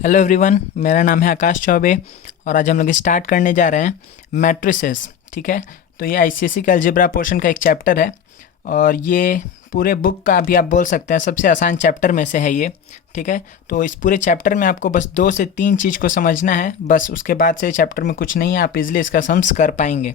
Hello everyone, मेरा नाम है आकाश चौबे और आज हम लोग स्टार्ट करने जा रहे हैं मैट्रिसेस। ठीक है, तो ये आईसीएसई का अलजेब्रा पोर्शन का एक चैप्टर है और ये पूरे बुक का भी आप बोल सकते हैं सबसे आसान चैप्टर में से है ये। ठीक है, तो इस पूरे चैप्टर में आपको बस 2 से 3 चीज़ को समझना है, बस उसके बाद से चैप्टर में कुछ नहीं है, आप इजीली इसका सम्स कर पाएंगे।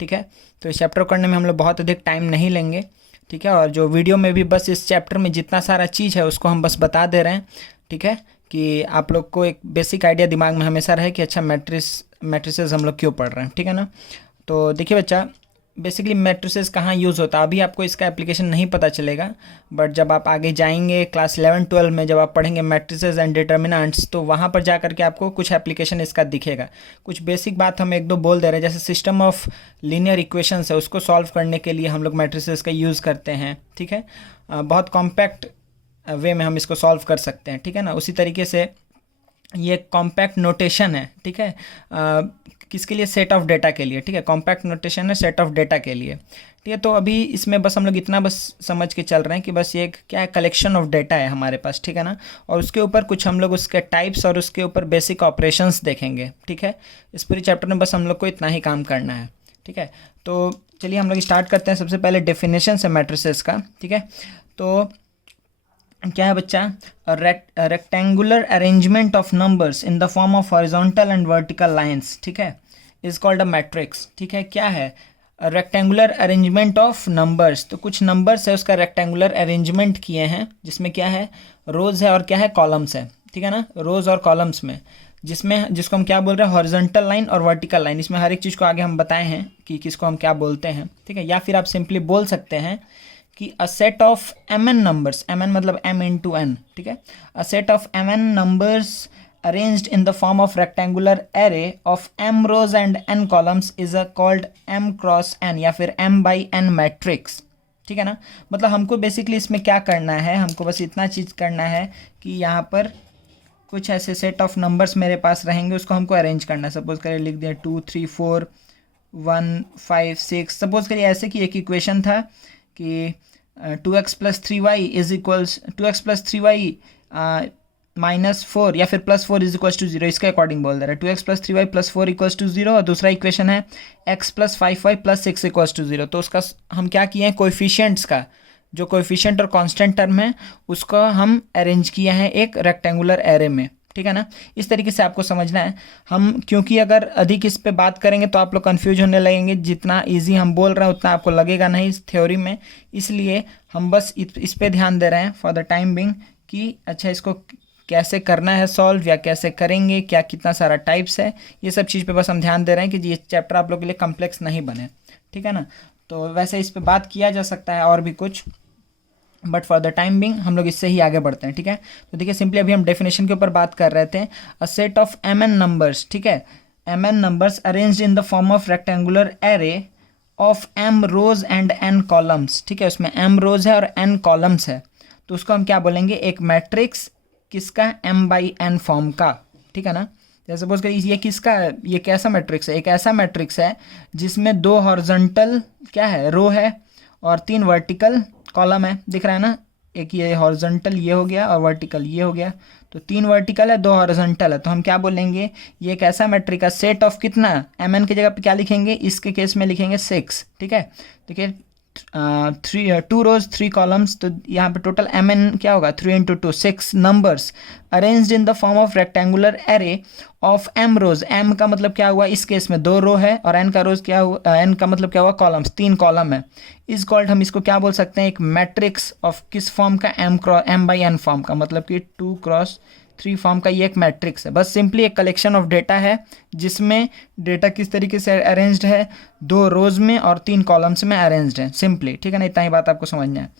ठीक है, तो इस चैप्टर को करने में हम लोग बहुत अधिक टाइम नहीं लेंगे। ठीक है, और जो वीडियो में भी बस इस चैप्टर में जितना सारा चीज़ है उसको हम बस बता दे रहे हैं। ठीक है, कि आप लोग को एक बेसिक आइडिया दिमाग में हमेशा रहे कि अच्छा मैट्रिसेस हम लोग क्यों पढ़ रहे हैं। ठीक है ना, तो देखिए बच्चा, बेसिकली मैट्रिसेस कहाँ यूज़ होता है अभी आपको इसका एप्लीकेशन नहीं पता चलेगा, बट जब आप आगे जाएंगे क्लास 11-12 में जब आप पढ़ेंगे मैट्रिसेस एंड डिटर्मिनेंट्स, तो वहाँ पर जा करके आपको कुछ एप्लीकेशन इसका दिखेगा। कुछ बेसिक बात हम एक दो बोल दे रहे हैं, जैसे सिस्टम ऑफ लीनियर इक्वेशंस है, उसको सॉल्व करने के लिए हम लोग मैट्रिसेस का यूज़ करते हैं। ठीक है, बहुत कॉम्पैक्ट वे में हम इसको सॉल्व कर सकते हैं। ठीक है ना, उसी तरीके से ये कॉम्पैक्ट नोटेशन है। ठीक है, किसके लिए? सेट ऑफ डेटा के लिए। ठीक है, कॉम्पैक्ट नोटेशन है सेट ऑफ डेटा के लिए। ठीक है, तो अभी इसमें बस हम लोग इतना बस समझ के चल रहे हैं कि बस ये एक क्या है, कलेक्शन ऑफ डेटा है हमारे पास। ठीक है ना, और उसके ऊपर कुछ हम लोग उसके टाइप्स और उसके ऊपर बेसिक ऑपरेशंस देखेंगे। ठीक है, इस पूरी चैप्टर में बस हम लोग को इतना ही काम करना है। ठीक है, तो चलिए हम लोग स्टार्ट करते हैं। सबसे पहले डेफिनेशन है मैट्रिसेस का। ठीक है, तो क्या है बच्चा? Rectangular arrangement of numbers in the form of horizontal and vertical lines. ठीक है, इज कॉल्ड अ मैट्रिक्स। ठीक है, क्या है? रेक्टेंगुलर अरेंजमेंट ऑफ नंबर्स, तो कुछ नंबर्स है उसका रेक्टेंगुलर अरेंजमेंट किए हैं, जिसमें क्या है, रोज है और क्या है, कॉलम्स है। ठीक है ना, रोज और कॉलम्स में, जिसको हम क्या बोल रहे हैं, हॉरिजॉन्टल लाइन और वर्टिकल लाइन। इसमें हर एक चीज़ को आगे हम बताए हैं कि किसको हम क्या बोलते हैं। ठीक है, या फिर आप सिंपली बोल सकते हैं कि a set of m n numbers, m n मतलब एम इंटू एन। ठीक है, a set of m n numbers arranged in the form of rectangular array of m rows and n columns is a called m cross n या फिर M by n matrix. ठीक है ना, मतलब हमको basically इसमें क्या करना है, हमको बस इतना चीज़ करना है कि यहाँ पर कुछ ऐसे सेट ऑफ नंबर्स मेरे पास रहेंगे, उसको हमको अरेंज करना है। सपोज करिए लिख दिया 2 3 4 1 5 6। सपोज करिए ऐसे कि एक इक्वेशन था कि 2x plus 3y is equals 2x plus 3y minus 4 या फिर प्लस 4 इज इक्वल्स टू 0। इसके अकॉर्डिंग बोल दे रहा है 2x plus 3y plus 4 equals to 0। और दूसरा इक्वेशन है x plus 5y plus 6 equals to 0। तो उसका हम क्या किए हैं, कोएफिशिएंट्स का जो कोएफिशिएंट और कांस्टेंट टर्म है उसको हम अरेंज किया है एक रेक्टेंगुलर एरे में। ठीक है ना, इस तरीके से आपको समझना है। हम क्योंकि अगर अधिक इस पे बात करेंगे तो आप लोग कंफ्यूज होने लगेंगे, जितना इजी हम बोल रहे हैं उतना आपको लगेगा नहीं इस थ्योरी में, इसलिए हम बस इस पे ध्यान दे रहे हैं फॉर द टाइम बिंग कि अच्छा इसको कैसे करना है सॉल्व या कैसे करेंगे, क्या कितना सारा टाइप्स है, ये सब चीज़ पे बस हम ध्यान दे रहे हैं कि ये चैप्टर आप लोग के लिए कम्प्लेक्स नहीं बने। ठीक है ना, तो वैसे इस पर बात किया जा सकता है और भी कुछ, but for the time being हम लोग इससे ही आगे बढ़ते हैं। ठीक है, तो देखिए सिंपली अभी हम डेफिनेशन के ऊपर बात कर रहे थे। A set of m n numbers, ठीक है, m n numbers arranged in the form of rectangular array of m rows and n columns. ठीक है, उसमें एम रोज है और एन कॉलम्स है, तो उसको हम क्या बोलेंगे, एक मैट्रिक्स। किसका? एम बाई एन फॉर्म का। ठीक है ना, जैसे सपोज करिए ये किसका, ये कैसा मैट्रिक्स है, एक ऐसा मैट्रिक्स है जिसमें 2 हॉरिजॉन्टल क्या है, रो है और 3 वर्टिकल कॉलम है। दिख रहा है ना, एक ये हॉरिजॉन्टल ये हो गया और वर्टिकल ये हो गया, तो 3 वर्टिकल है 2 हॉरिजॉन्टल है, तो हम क्या बोलेंगे, ये एक ऐसा मैट्रिक का सेट ऑफ कितना, एम एन की जगह पे क्या लिखेंगे, इसके केस में लिखेंगे 6। ठीक है, देखिए 2 रोज 3 कॉलम्स, तो यहाँ पे टोटल एम एन क्या होगा, 3 into 2 6 numbers arranged in the form of rectangular array of m rows. M का मतलब क्या हुआ, इस केस में 2 रो है और एन का रोज क्या हुआ, एन का मतलब क्या हुआ, कॉलम्स, 3 कॉलम है। इज कॉल्ड, हम इसको क्या बोल सकते हैं, एक मैट्रिक्स ऑफ किस फॉर्म का, एम बाई एन फॉर्म का, मतलब कि 2 क्रॉस 3 फॉर्म का ये एक मैट्रिक्स है। बस सिंपली एक कलेक्शन ऑफ डेटा है जिसमें डेटा किस तरीके से अरेंज्ड है, 2 रोज में और 3 कॉलम्स में अरेंज्ड है सिंपली। ठीक है ना, इतना ही बात आपको समझना है।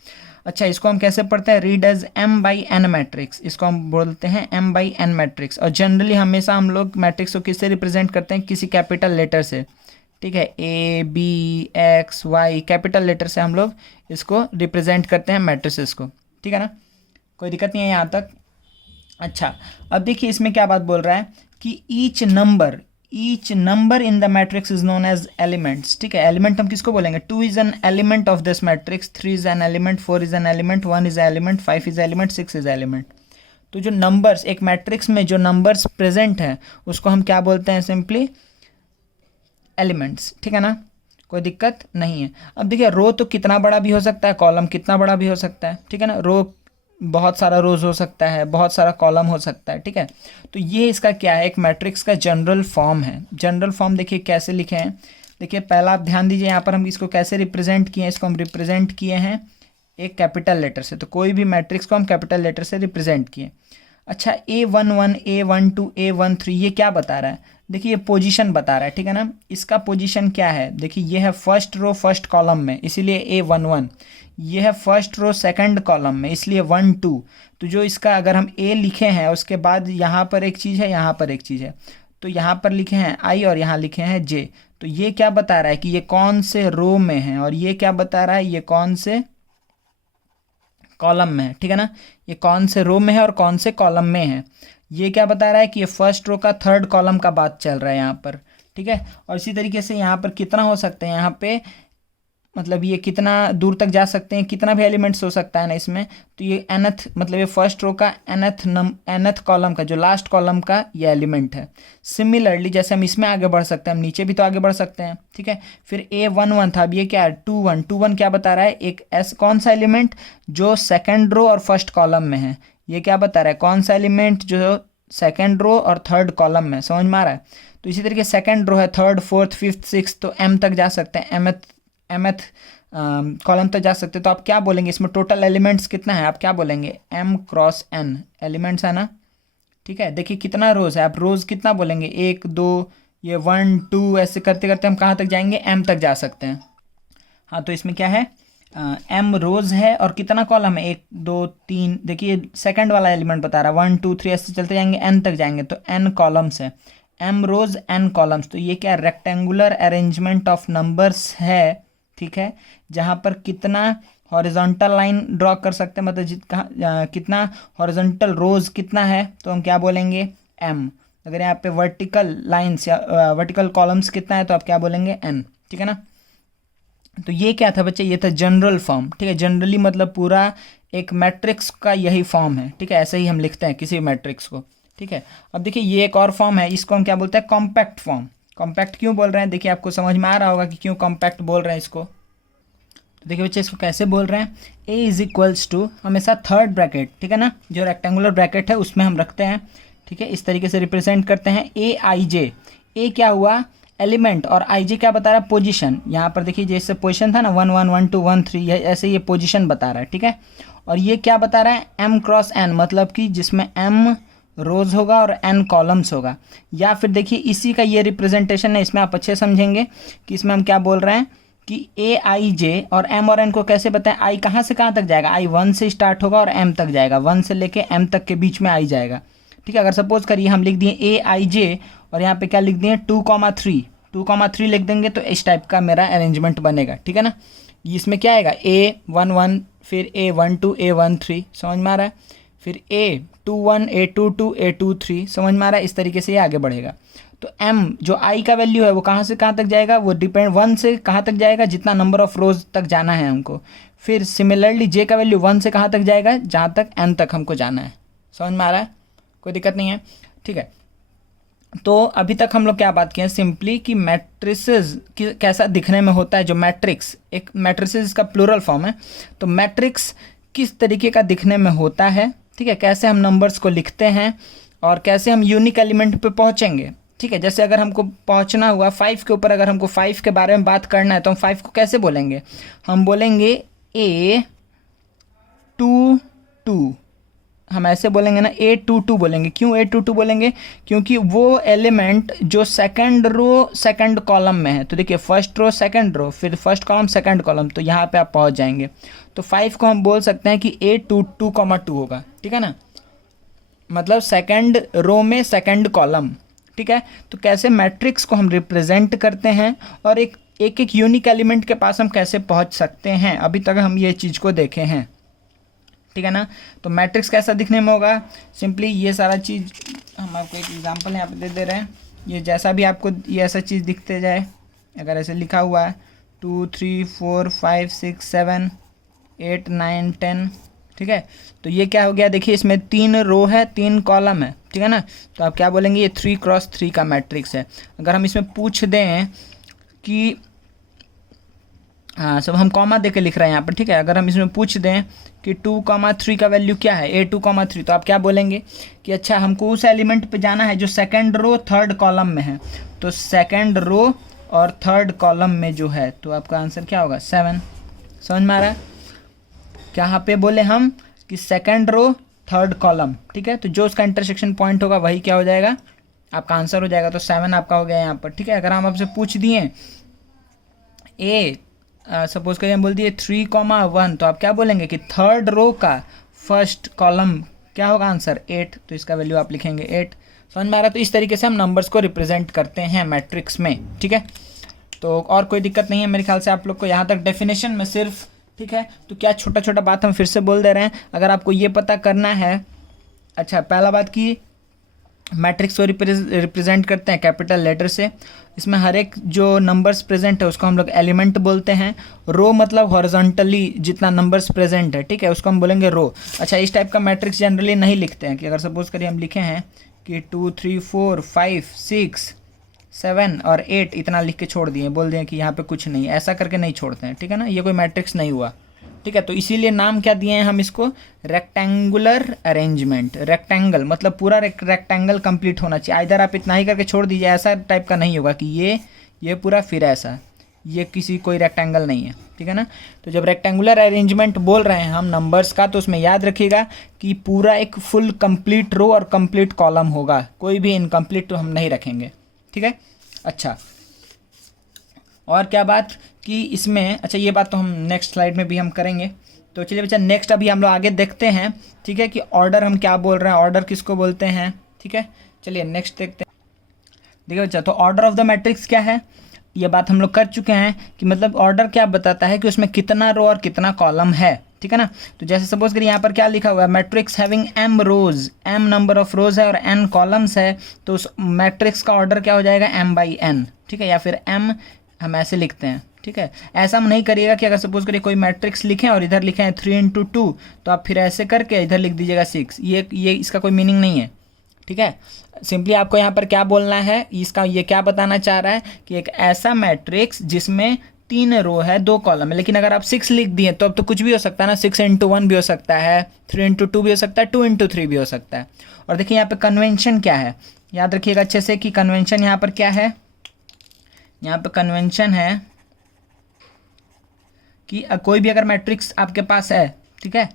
अच्छा, इसको हम कैसे पढ़ते हैं, read as m by n matrix, इसको हम बोलते हैं एम बाई एन मैट्रिक्स। और जनरली हमेशा हम लोग मैट्रिक्स को किससे रिप्रेजेंट करते हैं, किसी कैपिटल लेटर से। ठीक है, a b x y capital letter से हम लोग इसको रिप्रेजेंट करते हैं मैट्रिसेस को। ठीक है ना, कोई दिक्कत नहीं है यहाँ तक। अच्छा, अब देखिए इसमें क्या बात बोल रहा है कि each number in the matrix is known as elements. ठीक है, एलिमेंट हम किसको बोलेंगे, 2 is an element of this matrix, 3 is an element, 4 is an element, 1 is element, 5 is element, 6 is element. तो जो नंबर्स एक मैट्रिक्स में जो नंबर्स प्रेजेंट हैं उसको हम क्या बोलते हैं, सिंपली एलिमेंट्स, ठीक है ना, कोई दिक्कत नहीं है। अब देखिए रो तो कितना बड़ा भी हो सकता है, कॉलम कितना बड़ा भी हो सकता है, ठीक है ना, रो बहुत सारा रोज हो सकता है, बहुत सारा कॉलम हो सकता है, ठीक है। तो ये इसका क्या है, एक मैट्रिक्स का जनरल फॉर्म है। जनरल फॉर्म देखिए कैसे लिखे हैं, देखिए पहला आप ध्यान दीजिए यहाँ पर हम इसको कैसे रिप्रेजेंट किए हैं, इसको हम रिप्रेजेंट किए हैं एक कैपिटल लेटर से, तो कोई भी मैट्रिक्स को हम कैपिटल लेटर से रिप्रेजेंट किए। अच्छा A11 A12 A13 ये क्या बता रहा है, देखिए ये पोजीशन बता रहा है, ठीक है ना। इसका पोजीशन क्या है, देखिए ये है फर्स्ट रो फर्स्ट कॉलम में, इसीलिए A11, ये है फर्स्ट रो सेकंड कॉलम में, इसलिए 1 2। तो जो इसका अगर हम A लिखे हैं उसके बाद यहाँ पर एक चीज़ है, यहाँ पर एक चीज़ है, तो यहाँ पर लिखे हैं I और यहाँ लिखे हैं J। तो ये क्या बता रहा है कि ये कौन से रो में है, और ये क्या बता रहा है ये कौन से कॉलम में है, ठीक है ना। ये कौन से रो में है और कौन से कॉलम में है, ये क्या बता रहा है कि ये फर्स्ट रो का थर्ड कॉलम का बात चल रहा है यहाँ पर, ठीक है। और इसी तरीके से यहाँ पर कितना हो सकते हैं, यहाँ पे मतलब ये कितना दूर तक जा सकते हैं, कितना भी एलिमेंट्स हो सकता है ना इसमें। तो ये nth मतलब ये फर्स्ट रो का nth कॉलम का जो लास्ट कॉलम का ये एलिमेंट है। सिमिलरली जैसे हम इसमें आगे बढ़ सकते हैं, हम नीचे भी तो आगे बढ़ सकते हैं, ठीक है। फिर A11 था, अब ये क्या है 21 क्या बता रहा है, एक कौन सा एलिमेंट जो सेकेंड रो और फर्स्ट कॉलम में है, ये क्या बता रहा है कौन सा एलिमेंट जो सेकेंड रो और थर्ड कॉलम में, समझ में आ रहा है। तो इसी तरीके सेकेंड रो है, थर्ड फोर्थ फिफ्थ सिक्स, तो M तक जा सकते हैं, mth कॉलम तक जा सकते हैं। तो आप क्या बोलेंगे इसमें टोटल एलिमेंट्स कितना है, आप क्या बोलेंगे m क्रॉस n एलिमेंट्स है ना, ठीक है। देखिए कितना रोज है, आप रोज कितना बोलेंगे 1 2, ये 1 2 ऐसे करते करते हम कहाँ तक जाएंगे, m तक जा सकते हैं। हाँ तो इसमें क्या है m रोज है और कितना कॉलम है 1 2 3, देखिए सेकंड वाला एलिमेंट बता रहा है 1 2 3 ऐसे चलते जाएंगे n तक जाएंगे, तो n कॉलम्स है, m रोज n कॉलम्स। तो ये क्या रेक्टेंगुलर अरेंजमेंट ऑफ नंबर्स है, ठीक है, जहाँ पर कितना हॉरिजॉन्टल लाइन ड्रॉ कर सकते हैं, मतलब कितना हॉरिजॉन्टल रोज कितना है, तो हम क्या बोलेंगे m। अगर यहाँ पे वर्टिकल लाइन्स या वर्टिकल कॉलम्स कितना है तो आप क्या बोलेंगे n, ठीक है ना। तो ये क्या था बच्चे, ये था जनरल फॉर्म, ठीक है। जनरली मतलब पूरा एक मैट्रिक्स का यही फॉर्म है, ठीक है, ऐसे ही हम लिखते हैं किसी मैट्रिक्स को, ठीक है। अब देखिए ये एक और फॉर्म है, इसको हम क्या बोलते हैं कॉम्पैक्ट फॉर्म। कॉम्पैक्ट क्यों बोल रहे हैं, देखिए आपको समझ में आ रहा होगा कि क्यों कॉम्पैक्ट बोल रहे हैं इसको। तो देखिए बच्चे इसको कैसे बोल रहे हैं, a इज इक्वल्स टू हमेशा थर्ड ब्रैकेट, ठीक है ना, जो रेक्टेंगुलर ब्रैकेट है उसमें हम रखते हैं, ठीक है, इस तरीके से रिप्रेजेंट करते हैं AIJ। ए क्या हुआ एलिमेंट और IJ क्या बता रहा है पोजीशन। यहाँ पर देखिए जैसे पोजीशन था ना 1 1 1 2 1 3, ऐसे ये पोजीशन बता रहा है, ठीक है। और ये क्या बता रहा है m क्रॉस n, मतलब कि जिसमें m रोज होगा और n कॉलम्स होगा। या फिर देखिए इसी का ये रिप्रेजेंटेशन है, इसमें आप अच्छे समझेंगे कि इसमें हम क्या बोल रहे हैं कि AIJ और m और n को कैसे बताएं, I कहाँ से कहाँ तक जाएगा, I 1 से स्टार्ट होगा और m तक जाएगा, 1 से लेके m तक के बीच में I जाएगा, ठीक है। अगर सपोज करिए हम लिख दिए AIJ और यहाँ पे क्या लिख दिए 2,3 लिख देंगे तो इस टाइप का मेरा अरेंजमेंट बनेगा, ठीक है ना। इसमें क्या आएगा A11 फिर A12 A13, समझ में आ रहा है, फिर A21 A22 A23, समझ में आ रहा है। इस तरीके से ये आगे बढ़ेगा। तो m जो I का वैल्यू है वो कहाँ से कहाँ तक जाएगा, वो डिपेंड 1 से कहाँ तक जाएगा, जितना नंबर ऑफ रोज तक जाना है हमको। फिर सिमिलरली j का वैल्यू 1 से कहाँ तक जाएगा, जहाँ तक n तक हमको जाना है, समझ में आ रहा है, कोई दिक्कत नहीं है, ठीक है। तो अभी तक हम लोग क्या बात किए सिंपली कि मैट्रिसेस कैसा दिखने में होता है, जो मैट्रिक्स एक मैट्रिसेस का प्लूरल फॉर्म है, तो मैट्रिक्स किस तरीके का दिखने में होता है, ठीक है, कैसे हम नंबर्स को लिखते हैं और कैसे हम यूनिक एलिमेंट पे पहुंचेंगे, ठीक है। जैसे अगर हमको पहुंचना हुआ 5 के ऊपर, अगर हमको 5 के बारे में बात करना है तो हम 5 को कैसे बोलेंगे, हम बोलेंगे A22, हम ऐसे बोलेंगे ना A22 बोलेंगे। क्यों A22 बोलेंगे, क्योंकि वो एलिमेंट जो सेकंड रो सेकंड कॉलम में है। तो देखिए फर्स्ट रो सेकंड रो फिर फर्स्ट कॉलम सेकंड कॉलम, तो यहाँ पे आप पहुँच जाएंगे। तो 5 को हम बोल सकते हैं कि A22,2 होगा, ठीक है ना, मतलब सेकंड रो में सेकंड कॉलम, ठीक है। तो कैसे मैट्रिक्स को हम रिप्रेजेंट करते हैं और एक एक यूनिक एलिमेंट के पास हम कैसे पहुँच सकते हैं, अभी तक हम ये चीज़ को देखे हैं, ठीक है ना। तो मैट्रिक्स कैसा दिखने में होगा, सिंपली ये सारा चीज़ हम आपको एक एग्जांपल यहाँ पे दे रहे हैं। ये जैसा भी आपको ये ऐसा चीज़ दिखते जाए, अगर ऐसे लिखा हुआ है 2 3 4 5 6 7 8 9 10, ठीक है। तो ये क्या हो गया, देखिए इसमें 3 रो है 3 कॉलम है, ठीक है ना। तो आप क्या बोलेंगे, ये 3x3 का मैट्रिक्स है। अगर हम इसमें पूछ दें कि हाँ सब हम कॉमा दे के लिख रहे हैं यहाँ पर, ठीक है। अगर हम इसमें पूछ दें कि 2,3 का वैल्यू क्या है, A2,3, तो आप क्या बोलेंगे कि अच्छा हमको उस एलिमेंट पे जाना है जो सेकंड रो थर्ड कॉलम में है। तो सेकंड रो और थर्ड कॉलम में जो है, तो आपका आंसर क्या होगा 7। समझ में आ रहा है? क्या यहाँ पे बोले हम कि सेकंड रो थर्ड कॉलम, ठीक है। तो जो उसका इंटरसेक्शन पॉइंट होगा वही क्या हो जाएगा, आपका आंसर हो जाएगा। तो 7 आपका हो गया यहाँ पर, ठीक है। अगर हम आपसे पूछ दिए सपोज करिए हम बोल दिए 3,1, तो आप क्या बोलेंगे कि थर्ड रो का फर्स्ट कॉलम क्या होगा आंसर 8, तो इसका वैल्यू आप लिखेंगे 8। समझ में आ रहा है? तो इस तरीके से हम नंबर्स को रिप्रेजेंट करते हैं मैट्रिक्स में, ठीक है। तो और कोई दिक्कत नहीं है मेरे ख्याल से आप लोग को यहाँ तक डेफिनेशन में सिर्फ, ठीक है। तो क्या छोटा छोटा बात हम फिर से बोल दे रहे हैं, अगर आपको ये पता करना है। अच्छा, पहला बात कि मैट्रिक्स को रिप्रेजेंट करते हैं कैपिटल लेटर से। इसमें हर एक जो नंबर्स प्रेजेंट है उसको हम लोग एलिमेंट बोलते हैं। रो मतलब हॉरिजॉन्टली जितना नंबर्स प्रेजेंट है, ठीक है, उसको हम बोलेंगे रो। अच्छा, इस टाइप का मैट्रिक्स जनरली नहीं लिखते हैं कि अगर सपोज करिए हम लिखे हैं कि 2 3 4 5 6 7 और 8 इतना लिख के छोड़ दिए, बोल दिए कि यहाँ पे कुछ नहीं, ऐसा करके नहीं छोड़ते हैं, ठीक है ना। ये कोई मैट्रिक्स नहीं हुआ, ठीक है। तो इसीलिए नाम क्या दिए हैं हम इसको, रेक्टेंगुलर अरेंजमेंट। रेक्टेंगल मतलब पूरा रेक्टेंगल कंप्लीट होना चाहिए। इधर आप इतना ही करके छोड़ दीजिए, ऐसा टाइप का नहीं होगा कि ये पूरा फिर ऐसा, ये किसी कोई रेक्टेंगल नहीं है, ठीक है ना। तो जब रेक्टेंगुलर अरेंजमेंट बोल रहे हैं हम नंबर्स का, तो उसमें याद रखिएगा कि पूरा एक फुल कंप्लीट रो और कंप्लीट कॉलम होगा, कोई भी इनकम्प्लीट तो हम नहीं रखेंगे, ठीक है। अच्छा, और क्या बात कि इसमें, अच्छा ये बात तो हम नेक्स्ट स्लाइड में भी हम करेंगे। तो चलिए बच्चा नेक्स्ट अभी हम लोग आगे देखते हैं, ठीक है, कि ऑर्डर हम क्या बोल रहे हैं, ऑर्डर किसको बोलते हैं, ठीक है। चलिए नेक्स्ट देखते हैं। देखिए बच्चा, तो ऑर्डर ऑफ द मैट्रिक्स क्या है, ये बात हम लोग कर चुके हैं कि मतलब ऑर्डर क्या बताता है कि उसमें कितना रो और कितना कॉलम है, ठीक है ना। तो जैसे सपोज करिए यहाँ पर क्या लिखा हुआ है, matrix having m rows, m number of rows है और n कॉलम्स है, तो उस मैट्रिक्स का ऑर्डर क्या हो जाएगा m/n, ठीक है, या फिर m हम ऐसे लिखते हैं, ठीक है। ऐसा हम नहीं करिएगा कि अगर सपोज करिए कोई मैट्रिक्स लिखें और इधर लिखें 3×2, तो आप फिर ऐसे करके इधर लिख दीजिएगा 6, ये इसका कोई मीनिंग नहीं है, ठीक है। सिंपली आपको यहाँ पर क्या बोलना है, इसका ये क्या बताना चाह रहा है कि एक ऐसा मैट्रिक्स जिसमें 3 रो है 2 कॉलम है, लेकिन अगर आप 6 लिख दिए तो अब तो कुछ भी हो सकता है ना, 6×1 भी हो सकता है, 3×2 भी हो सकता है, 2×3 भी हो सकता है। और देखिए यहाँ पे कन्वेंशन क्या है, याद रखिएगा अच्छे से कि कन्वेंशन यहाँ पर क्या है, यहाँ पे कन्वेंशन है कि कोई भी अगर मैट्रिक्स आपके पास है, ठीक है,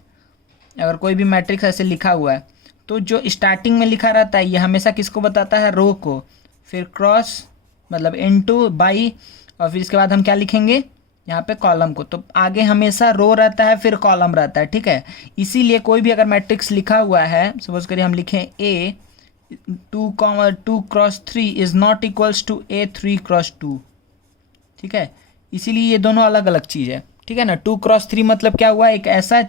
अगर कोई भी मैट्रिक्स ऐसे लिखा हुआ है, तो जो स्टार्टिंग में लिखा रहता है ये हमेशा किसको बताता है, रो को, फिर क्रॉस मतलब इनटू बाई, और फिर इसके बाद हम क्या लिखेंगे यहाँ पे कॉलम को। तो आगे हमेशा रो रहता है फिर कॉलम रहता है, ठीक है। इसीलिए कोई भी अगर मैट्रिक्स लिखा हुआ है, सपोज करिए हम लिखें A 2×3 is not equals to A 3×2, ठीक है। इसीलिए ये दोनों अलग अलग चीज़ है, ठीक है ना। 2×3 मतलब क्या हुआ, एक ऐसा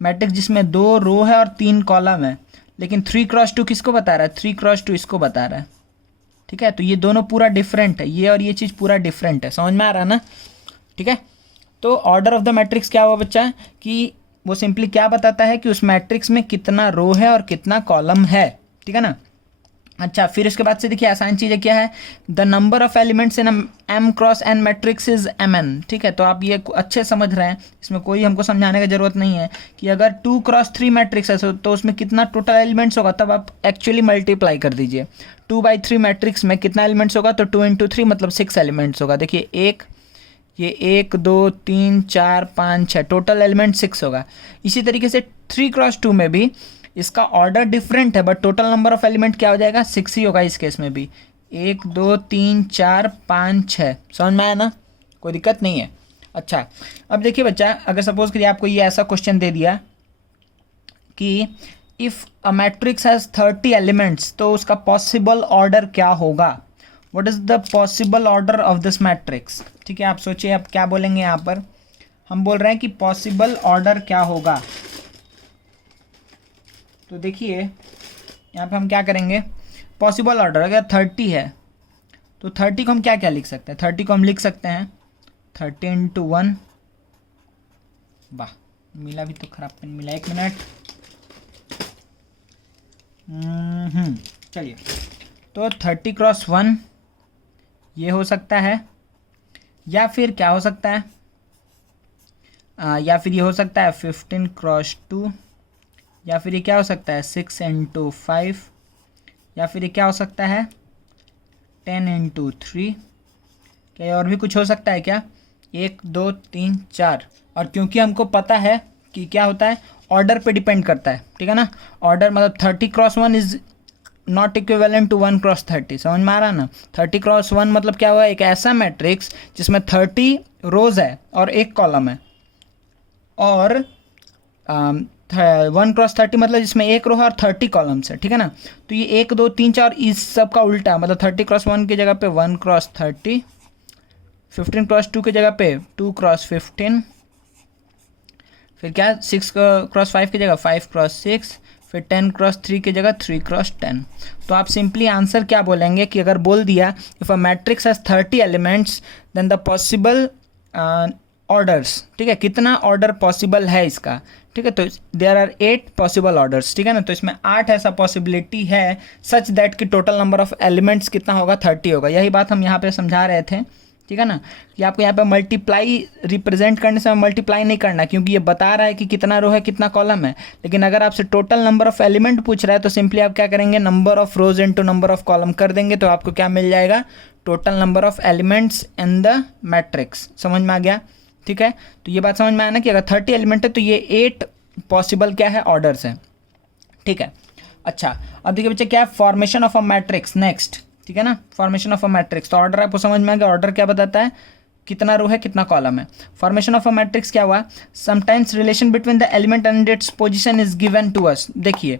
मैट्रिक्स जिसमें 2 रो है और 3 कॉलम है, लेकिन 3×2 किसको बता रहा है, 3×2 इसको बता रहा है, ठीक है। तो ये दोनों पूरा डिफरेंट है, ये और ये चीज़ पूरा डिफरेंट है, समझ में आ रहा है ना, ठीक है। तो ऑर्डर ऑफ द मैट्रिक्स क्या हुआ बच्चा, कि वो सिंपली क्या बताता है कि उस मैट्रिक्स में कितना रो है और कितना कॉलम है, ठीक है ना। अच्छा, फिर इसके बाद से देखिए आसान चीज़ है क्या है, the number of elements in m×n matrix is mn, ठीक है। तो आप ये अच्छे समझ रहे हैं, इसमें कोई हमको समझाने की जरूरत नहीं है कि अगर 2×3 मैट्रिक्स है तो उसमें कितना टोटल एलिमेंट्स होगा, तब आप एक्चुअली मल्टीप्लाई कर दीजिए। 2/3 मैट्रिक्स में कितना एलिमेंट्स होगा, तो 2×3 मतलब 6 एलिमेंट्स होगा। देखिए ये 1 2 3 4 5 6 टोटल एलिमेंट 6 होगा। इसी तरीके से 3×2 में भी इसका ऑर्डर डिफरेंट है but total number of element क्या हो जाएगा, 6 ही होगा इस केस में भी, 1 2 3 4 5 6। समझ में आया ना, कोई दिक्कत नहीं है। अच्छा, अब देखिए बच्चा, अगर सपोज करिए आपको ये ऐसा क्वेश्चन दे दिया कि if a matrix has 30 elements, तो उसका पॉसिबल ऑर्डर क्या होगा, what is the possible order of this matrix, ठीक है। आप सोचिए आप क्या बोलेंगे, यहाँ पर हम बोल रहे हैं कि पॉसिबल ऑर्डर क्या होगा। तो देखिए यहाँ पे हम क्या करेंगे, पॉसिबल ऑर्डर अगर 30 है तो 30 को हम क्या क्या लिख सकते हैं, 30 को हम लिख सकते हैं 30 × 1, वाह मिला भी तो खराब पेन मिला, 1 मिनट। चलिए, तो 30x1 ये हो सकता है, या फिर क्या हो सकता है, या फिर ये हो सकता है 15x2, या फिर ये क्या हो सकता है 6x5, या फिर ये क्या हो सकता है 10x3। क्या और भी कुछ हो सकता है क्या? 1 2 3 4। और क्योंकि हमको पता है कि क्या होता है, ऑर्डर पे डिपेंड करता है, ठीक है ना। ऑर्डर मतलब 30x1 is not equivalent to 1x30, समझ में आ रहा ना। 30x1 मतलब क्या हुआ, एक ऐसा मैट्रिक्स जिसमें 30 रोज है और 1 कॉलम है, और 1x30 मतलब जिसमें 1 रो है और 30 कॉलम्स है, ठीक है ना। तो ये 1 2 3 4 इस सब का उल्टा, मतलब 30x1 की जगह पे 1x30, 15x2 की जगह पे 2x15, फिर क्या 6x5 की जगह 5x6, फिर 10x3 की जगह 3x10। तो आप सिंपली आंसर क्या बोलेंगे कि अगर बोल दिया if a matrix has 30 elements then the possible orders, ठीक है, कितना ऑर्डर पॉसिबल है इसका, ठीक है। तो देयर आर 8 पॉसिबल ऑर्डर्स, ठीक है ना। तो इसमें 8 ऐसा पॉसिबिलिटी है सच दैट कि टोटल नंबर ऑफ एलिमेंट्स कितना होगा, 30 होगा। यही बात हम यहाँ पे समझा रहे थे, ठीक है ना, कि आपको यहाँ पे मल्टीप्लाई रिप्रेजेंट करने से मल्टीप्लाई नहीं करना, क्योंकि ये बता रहा है कि कितना रो है कितना कॉलम है। लेकिन अगर आपसे टोटल नंबर ऑफ एलिमेंट पूछ रहा है तो सिंपली आप क्या करेंगे, number of rose into number of column कर देंगे, तो आपको क्या मिल जाएगा, total number of elements in the matrix. समझ में आ गया, ठीक है। तो ये बात समझ में आया ना कि अगर 30 एलिमेंट है तो ये 8 पॉसिबल क्या है, ऑर्डर्स हैं, ठीक है। अच्छा, अब देखिए बच्चे क्या है, formation of a matrix next, ठीक है ना। फॉर्मेशन ऑफ अ मैट्रिक्स, तो ऑर्डर आपको समझ में आ गया, ऑर्डर क्या बताता है, कितना रो है कितना कॉलम है। फॉर्मेशन ऑफ अ मैट्रिक्स क्या हुआ, sometimes relation between the element and its position is given to us. देखिए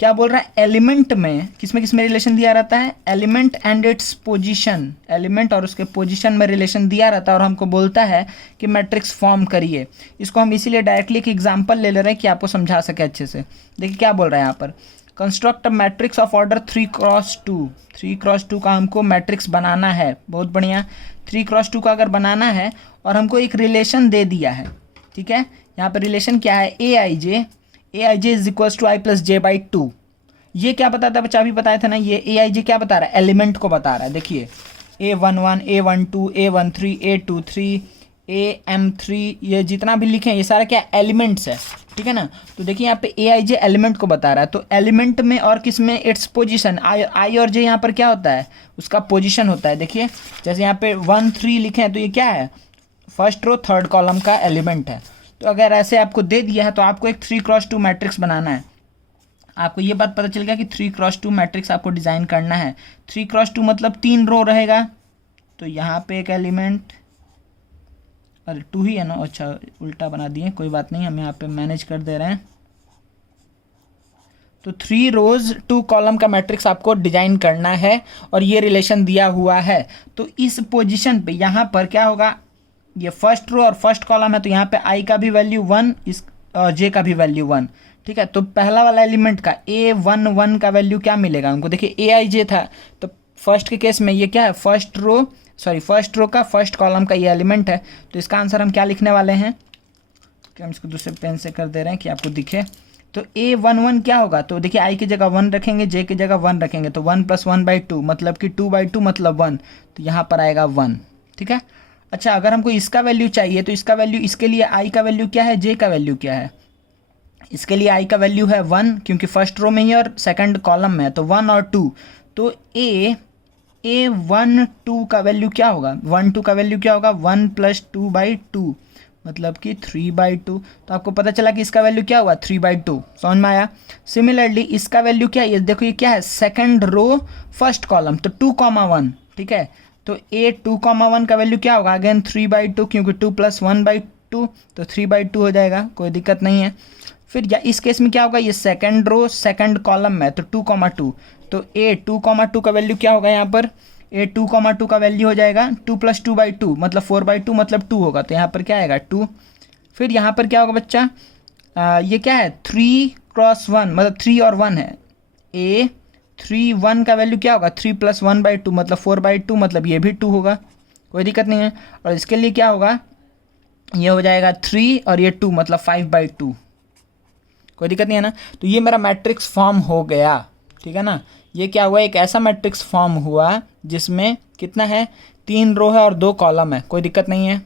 क्या बोल रहा है, एलिमेंट में किसमें रिलेशन दिया रहता है, element and its position, element और उसके पोजीशन में रिलेशन दिया रहता है, और हमको बोलता है कि मैट्रिक्स फॉर्म करिए। इसको हम इसीलिए डायरेक्टली एक एग्जांपल ले रहे हैं कि आपको समझा सके अच्छे से। देखिए क्या बोल रहा है यहाँ पर, construct a matrix of order 3x2। 3x2 का हमको मैट्रिक्स बनाना है, बहुत बढ़िया। 3x2 का अगर बनाना है और हमको एक रिलेशन दे दिया है, ठीक है। यहाँ पर रिलेशन क्या है, a i j is equals to i plus j by 2। ये क्या बताता है बच्चा, अभी बताया था ना, ये ए आई जे क्या बता रहा है, एलिमेंट को बता रहा है। देखिए A11, A12, A13, A23, AM3, ये जितना भी लिखे हैं ये सारा क्या एलिमेंट्स है, ठीक है ना। तो देखिए यहाँ पे ए आई जे एलिमेंट को बता रहा है, तो एलिमेंट में और किस में, इट्स पोजीशन, आई और जे यहाँ पर क्या होता है, उसका पोजीशन होता है। देखिए जैसे यहाँ पे 1 3 लिखे हैं तो ये क्या है, फर्स्ट रो थर्ड कॉलम का एलिमेंट है। तो अगर ऐसे आपको दे दिया है तो आपको एक 3x2 मैट्रिक्स बनाना है। आपको ये बात पता चल गया कि 3x2 मैट्रिक्स आपको डिज़ाइन करना है। 3x2 मतलब 3 रो रहेगा, तो यहाँ पे एक एलिमेंट, अरे 2 ही है ना, अच्छा उल्टा बना दिए, कोई बात नहीं, हम यहाँ पे मैनेज कर दे रहे हैं। तो 3 रोज 2 कॉलम का मैट्रिक्स आपको डिजाइन करना है, और ये रिलेशन दिया हुआ है। तो इस पोजीशन पे यहाँ पर क्या होगा, ये फर्स्ट रो और फर्स्ट कॉलम है, तो यहाँ पे आई का भी वैल्यू 1, इस जे का भी वैल्यू 1, ठीक है। तो पहला वाला एलिमेंट का A11 का वैल्यू क्या मिलेगा हमको, देखिए ए आई जे था, तो फर्स्ट के केस में ये क्या है, फर्स्ट रो का फर्स्ट कॉलम का ये एलिमेंट है। तो इसका आंसर हम क्या लिखने वाले हैं, कि हम इसको दूसरे पेन से कर दे रहे हैं कि आपको दिखे। तो A11 क्या होगा, तो देखिए आई की जगह 1 रखेंगे, जे की जगह 1 रखेंगे, तो 1 + 1/2 मतलब कि 2/2 मतलब 1, तो यहाँ पर आएगा 1, ठीक है। अच्छा, अगर हमको इसका वैल्यू चाहिए तो इसका वैल्यू, इसके लिए आई का वैल्यू क्या है, जे का वैल्यू क्या है, इसके लिए आई का वैल्यू है 1, क्योंकि फर्स्ट रो में ही और सेकंड कॉलम में है, तो 1 और 2। तो A12 का वैल्यू क्या होगा, 12 का वैल्यू क्या होगा, 1 + 2/2 मतलब कि 3/2। तो आपको पता चला कि इसका वैल्यू क्या हुआ, 3/2, समझ में आया। सिमिलरली इसका वैल्यू क्या है, ये देखो ये क्या है, सेकंड रो फर्स्ट कॉलम, तो 2,1, ठीक है। तो A2,1 का वैल्यू क्या होगा, अगेन 3/2, क्योंकि 2 + 1/2, तो 3/2 हो जाएगा, कोई दिक्कत नहीं है। फिर या इस केस में क्या होगा, ये सेकंड रो सेकंड कॉलम में, तो 2,2, तो A2,2 का वैल्यू क्या होगा, यहाँ पर A2,2 का वैल्यू हो जाएगा 2 + 2/2 मतलब 4/2 मतलब 2 होगा, तो यहाँ पर क्या आएगा 2। फिर यहाँ पर क्या होगा बच्चा, ये क्या है 3x1 मतलब 3 और 1 है, A31 का वैल्यू क्या होगा, 3 + 1/2 मतलब 4/2 मतलब ये भी 2 होगा, कोई दिक्कत नहीं है। और इसके लिए क्या होगा, ये हो जाएगा 3 और ये 2 मतलब 5/2, कोई दिक्कत नहीं है ना। तो ये मेरा मैट्रिक्स फॉर्म हो गया, ठीक है ना। ये क्या हुआ, एक ऐसा मैट्रिक्स फॉर्म हुआ जिसमें कितना है, 3 रो है और 2 कॉलम है, कोई दिक्कत नहीं है,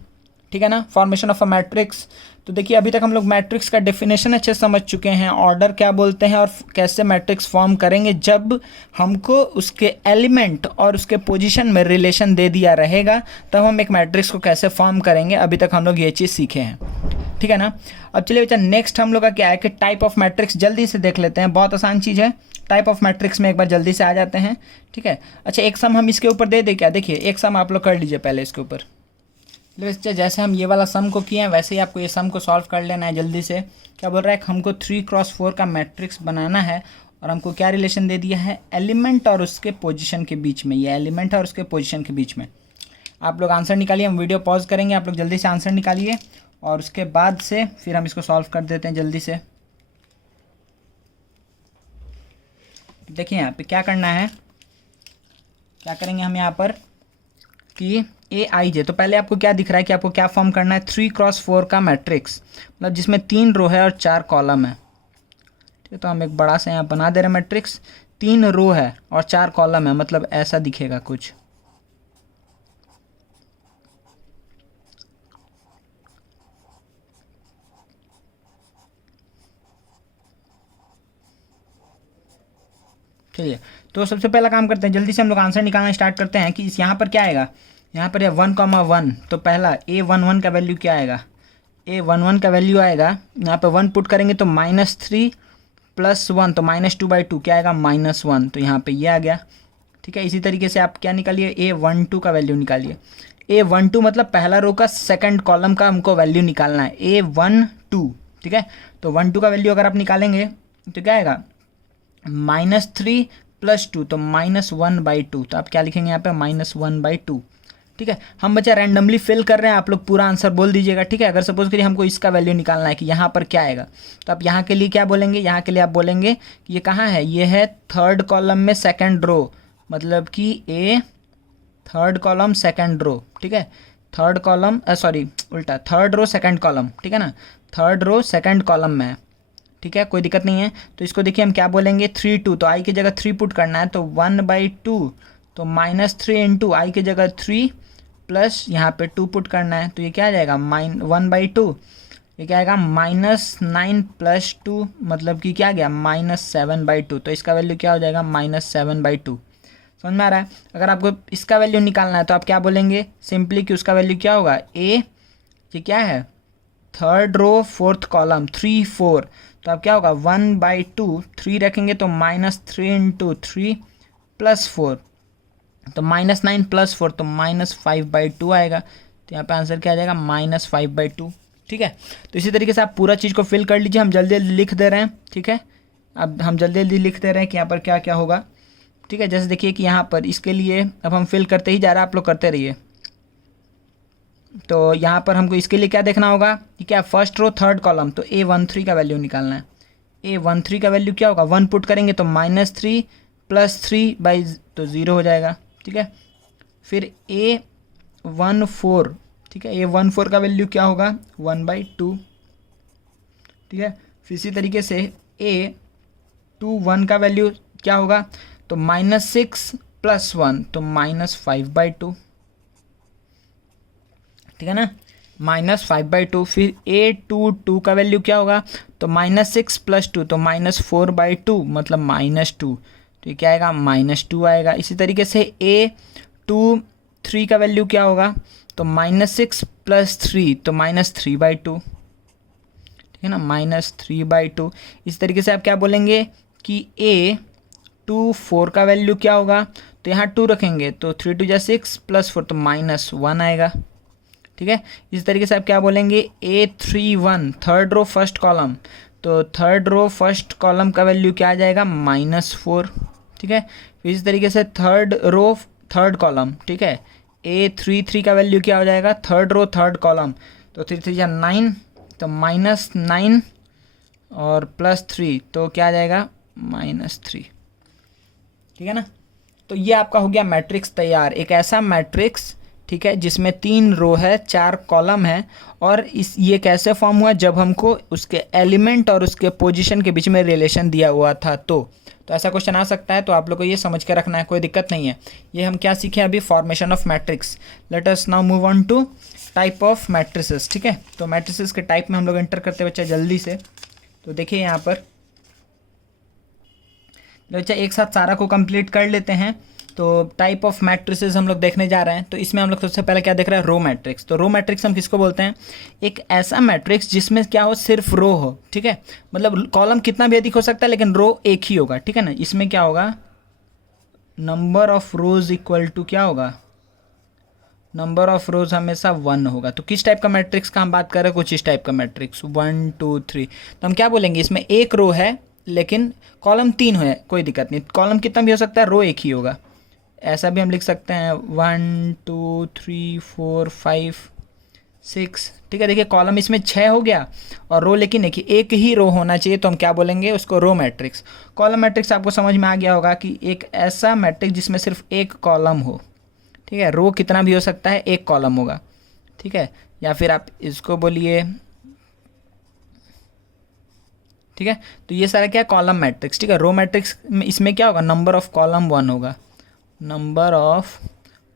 ठीक है ना। Formation of a matrix. तो देखिए अभी तक हम लोग मैट्रिक्स का डेफिनेशन अच्छे से समझ चुके हैं, ऑर्डर क्या बोलते हैं और कैसे मैट्रिक्स फॉर्म करेंगे। जब हमको उसके एलिमेंट और उसके पोजीशन में रिलेशन दे दिया रहेगा तब हम एक मैट्रिक्स को कैसे फॉर्म करेंगे। अभी तक हम लोग ये चीज़ सीखे हैं, ठीक है ना। अब चलिए बच्चा नेक्स्ट हम लोग का क्या है कि टाइप ऑफ मैट्रिक्स जल्दी से देख लेते हैं, बहुत आसान चीज़ है। टाइप ऑफ मैट्रिक्स में एक बार जल्दी से आ जाते हैं, ठीक है। अच्छा एक सम हम इसके ऊपर दे दें क्या, देखिए एक सम आप लोग कर लीजिए पहले इसके ऊपर। बच्चा जैसे हम ये वाला सम को किए हैं वैसे ही आपको ये सम को सॉल्व कर लेना है जल्दी से। क्या बोल रहा है, हमको 3x4 का मैट्रिक्स बनाना है और हमको क्या रिलेशन दे दिया है, एलिमेंट और उसके पोजीशन के बीच में। ये एलिमेंट और उसके पोजीशन के बीच में आप लोग आंसर निकालिए, हम वीडियो पॉज करेंगे, आप लोग जल्दी से आंसर निकालिए और उसके बाद से फिर हम इसको सॉल्व कर देते हैं जल्दी से। देखिए यहाँ पे क्या करना है, क्या करेंगे हम यहाँ पर कि AIJ, तो पहले आपको क्या दिख रहा है कि आपको क्या फॉर्म करना है, 3x4 का मैट्रिक्स, मतलब जिसमें 3 रो है और 4 कॉलम है, ठीक है। तो हम एक बड़ा सा यहाँ बना दे रहे हैं मैट्रिक्स, 3 रो है और 4 कॉलम है, मतलब ऐसा दिखेगा कुछ। चलिए तो सबसे पहला काम करते हैं, जल्दी से हम लोग आंसर निकालना स्टार्ट करते हैं कि इस यहाँ पर क्या आएगा, यहाँ पर है 1,1, तो पहला A11 का वैल्यू क्या आएगा, A11 का वैल्यू आएगा, यहाँ पे 1 पुट करेंगे तो -3 + 1 तो -2/2 क्या आएगा, -1, तो यहाँ पे ये आ गया, ठीक है। इसी तरीके से आप क्या निकालिए, A12 का वैल्यू निकालिए। A12 मतलब पहला रो का सेकंड कॉलम का हमको वैल्यू निकालना है, A12, ठीक है। तो 12 का वैल्यू अगर आप निकालेंगे तो क्या आएगा, -3 + 2 तो -1/2, तो आप क्या लिखेंगे यहाँ पे, -1/2, ठीक है। हम बच्चा रैंडमली फिल कर रहे हैं, आप लोग पूरा आंसर बोल दीजिएगा, ठीक है। अगर सपोज करिए हमको इसका वैल्यू निकालना है कि यहाँ पर क्या आएगा, तो आप यहाँ के लिए क्या बोलेंगे, यहाँ के लिए आप बोलेंगे कि ये कहाँ है, ये है 3rd कॉलम में 2nd रो, मतलब कि A 3rd कॉलम 2nd रो, ठीक है। 3rd कॉलम सॉरी उल्टा 3rd रो 2nd कॉलम, ठीक है ना, 3rd रो 2nd कॉलम में है, ठीक है, कोई दिक्कत नहीं है। तो इसको देखिए हम क्या बोलेंगे, 3 2, तो I की जगह 3 पुट करना है, तो 1/2, तो -3 × I की जगह 3 प्लस यहाँ पे 2 पुट करना है, तो ये क्या आ जाएगा, 1/2, ये क्या आएगा, -9 + 2 मतलब कि क्या आ गया, -7/2, तो इसका वैल्यू क्या हो जाएगा, -7/2। समझ में आ रहा है। अगर आपको इसका वैल्यू निकालना है तो आप क्या बोलेंगे, सिंपली कि उसका वैल्यू क्या होगा, ये क्या है, 3rd रो 4th कॉलम 3 4, तो आप क्या होगा, 1/2, 3 रखेंगे तो -3 × 3 + 4, तो -9 + 4 तो -5/2 आएगा, तो यहाँ पे आंसर क्या आ जाएगा, -5/2, ठीक है। तो इसी तरीके से आप पूरा चीज़ को फिल कर लीजिए, हम जल्दी जल्दी लिख दे रहे हैं, ठीक है। अब हम जल्दी जल्दी लिख दे रहे हैं कि यहाँ पर क्या क्या होगा, ठीक है। जैसे देखिए कि यहाँ पर इसके लिए अब हम फिल करते ही जा रहे हैं, आप लोग करते रहिए। तो यहाँ पर हमको इसके लिए क्या देखना होगा कि क्या, 1st रो 3rd कॉलम, तो A13 का वैल्यू निकालना है। A13 का वैल्यू क्या होगा, 1 पुट करेंगे तो -3 + 3 तो 0 हो जाएगा, ठीक है। फिर A14, ठीक है, A14 का वैल्यू क्या होगा, 1/2, ठीक है। फिर इसी तरीके से A21 का वैल्यू क्या होगा, तो -6 + 1 तो -5/2, ठीक है ना, -5/2। फिर A22 का वैल्यू क्या होगा, तो -6 + 2 तो -4/2 मतलब -2, तो ये क्या आएगा, -2 आएगा। इसी तरीके से A23 का वैल्यू क्या होगा, तो -6 + 3 तो -3/2, ठीक है ना, -3/2। इस तरीके से आप क्या बोलेंगे कि A24 का वैल्यू क्या होगा, तो यहाँ 2 रखेंगे तो 3 × 2 = 6 + 4 तो -1 आएगा, ठीक है। इस तरीके से आप क्या बोलेंगे, A31 3rd रो 1st कॉलम, तो 3rd रो 1st कॉलम का वैल्यू क्या आ जाएगा, -4, ठीक है। फिर इस तरीके से 3rd रो 3rd कॉलम, ठीक है, A33 का वैल्यू क्या हो जाएगा, 3rd रो 3rd कॉलम, तो 3 3 = 9, तो -9 और +3 तो क्या आ जाएगा, -3, ठीक है ना। तो ये आपका हो गया मैट्रिक्स तैयार, एक ऐसा मैट्रिक्स ठीक है, जिसमें 3 रो है 4 कॉलम है। और ये कैसे फॉर्म हुआ, जब हमको उसके एलिमेंट और उसके पोजीशन के बीच में रिलेशन दिया हुआ था तो ऐसा क्वेश्चन आ सकता है। तो आप लोग को ये समझ के रखना है, कोई दिक्कत नहीं है। ये हम क्या सीखे अभी, formation of matrix. Let us now move on to type of matrices. ठीक है, तो मैट्रिसेस के टाइप में हम लोग एंटर करते हैं बच्चा जल्दी से। तो देखिए यहाँ पर बच्चा एक साथ सारा को कंप्लीट कर लेते हैं। तो टाइप ऑफ मैट्रिसेस हम लोग देखने जा रहे हैं। तो इसमें हम लोग सबसे पहले क्या देख रहे हैं, रो मैट्रिक्स। तो रो मैट्रिक्स हम किसको बोलते हैं, एक ऐसा मैट्रिक्स जिसमें क्या हो, सिर्फ रो हो। ठीक है, मतलब कॉलम कितना भी अधिक हो सकता है लेकिन रो एक ही होगा। ठीक है ना, इसमें क्या होगा, number of rows equal to क्या होगा, नंबर ऑफ रोज हमेशा 1 होगा। तो किस टाइप का मैट्रिक्स का हम बात कर रहे हैं, कुछ इस टाइप का मैट्रिक्स 1 2 3। तो हम क्या बोलेंगे, इसमें एक रो है लेकिन कॉलम 3 है, कोई दिक्कत नहीं, कॉलम कितना भी हो सकता है, रो एक ही होगा। ऐसा भी हम लिख सकते हैं 1 2 3 4 5 6। ठीक है, देखिए कॉलम इसमें 6 हो गया और रो लेकिन एक ही रो होना चाहिए। तो हम क्या बोलेंगे उसको, रो मैट्रिक्स। कॉलम मैट्रिक्स आपको समझ में आ गया होगा कि एक ऐसा मैट्रिक्स जिसमें सिर्फ एक कॉलम हो। ठीक है, रो कितना भी हो सकता है, एक कॉलम होगा। ठीक है, या फिर आप इसको बोलिए। ठीक है, तो ये सारा क्या, कॉलम मैट्रिक्स। ठीक है, रो मैट्रिक्स में इसमें क्या होगा, नंबर ऑफ कॉलम 1 होगा। Number of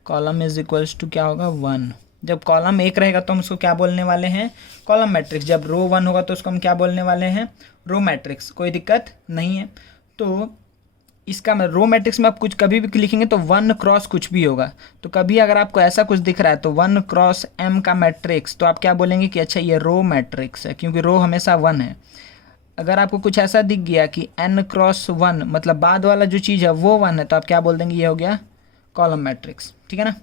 column is equals to क्या होगा, 1। जब कॉलम एक रहेगा तो हम उसको क्या बोलने वाले हैं, कॉलम मैट्रिक्स। जब रो 1 होगा तो उसको हम क्या बोलने वाले हैं, रो मैट्रिक्स। कोई दिक्कत नहीं है। तो इसका रो मैट्रिक्स में आप कुछ कभी भी लिखेंगे तो 1 क्रॉस कुछ भी होगा। तो कभी अगर आपको ऐसा कुछ दिख रहा है तो 1 क्रॉस m का मैट्रिक्स, तो आप क्या बोलेंगे कि अच्छा ये रो मैट्रिक्स है, क्योंकि रो हमेशा 1 है। अगर आपको कुछ ऐसा दिख गया कि n क्रॉस 1 मतलब बाद वाला जो चीज़ है वो 1 है, तो आप क्या बोल देंगे, ये हो गया कॉलम मैट्रिक्स। ठीक है ना।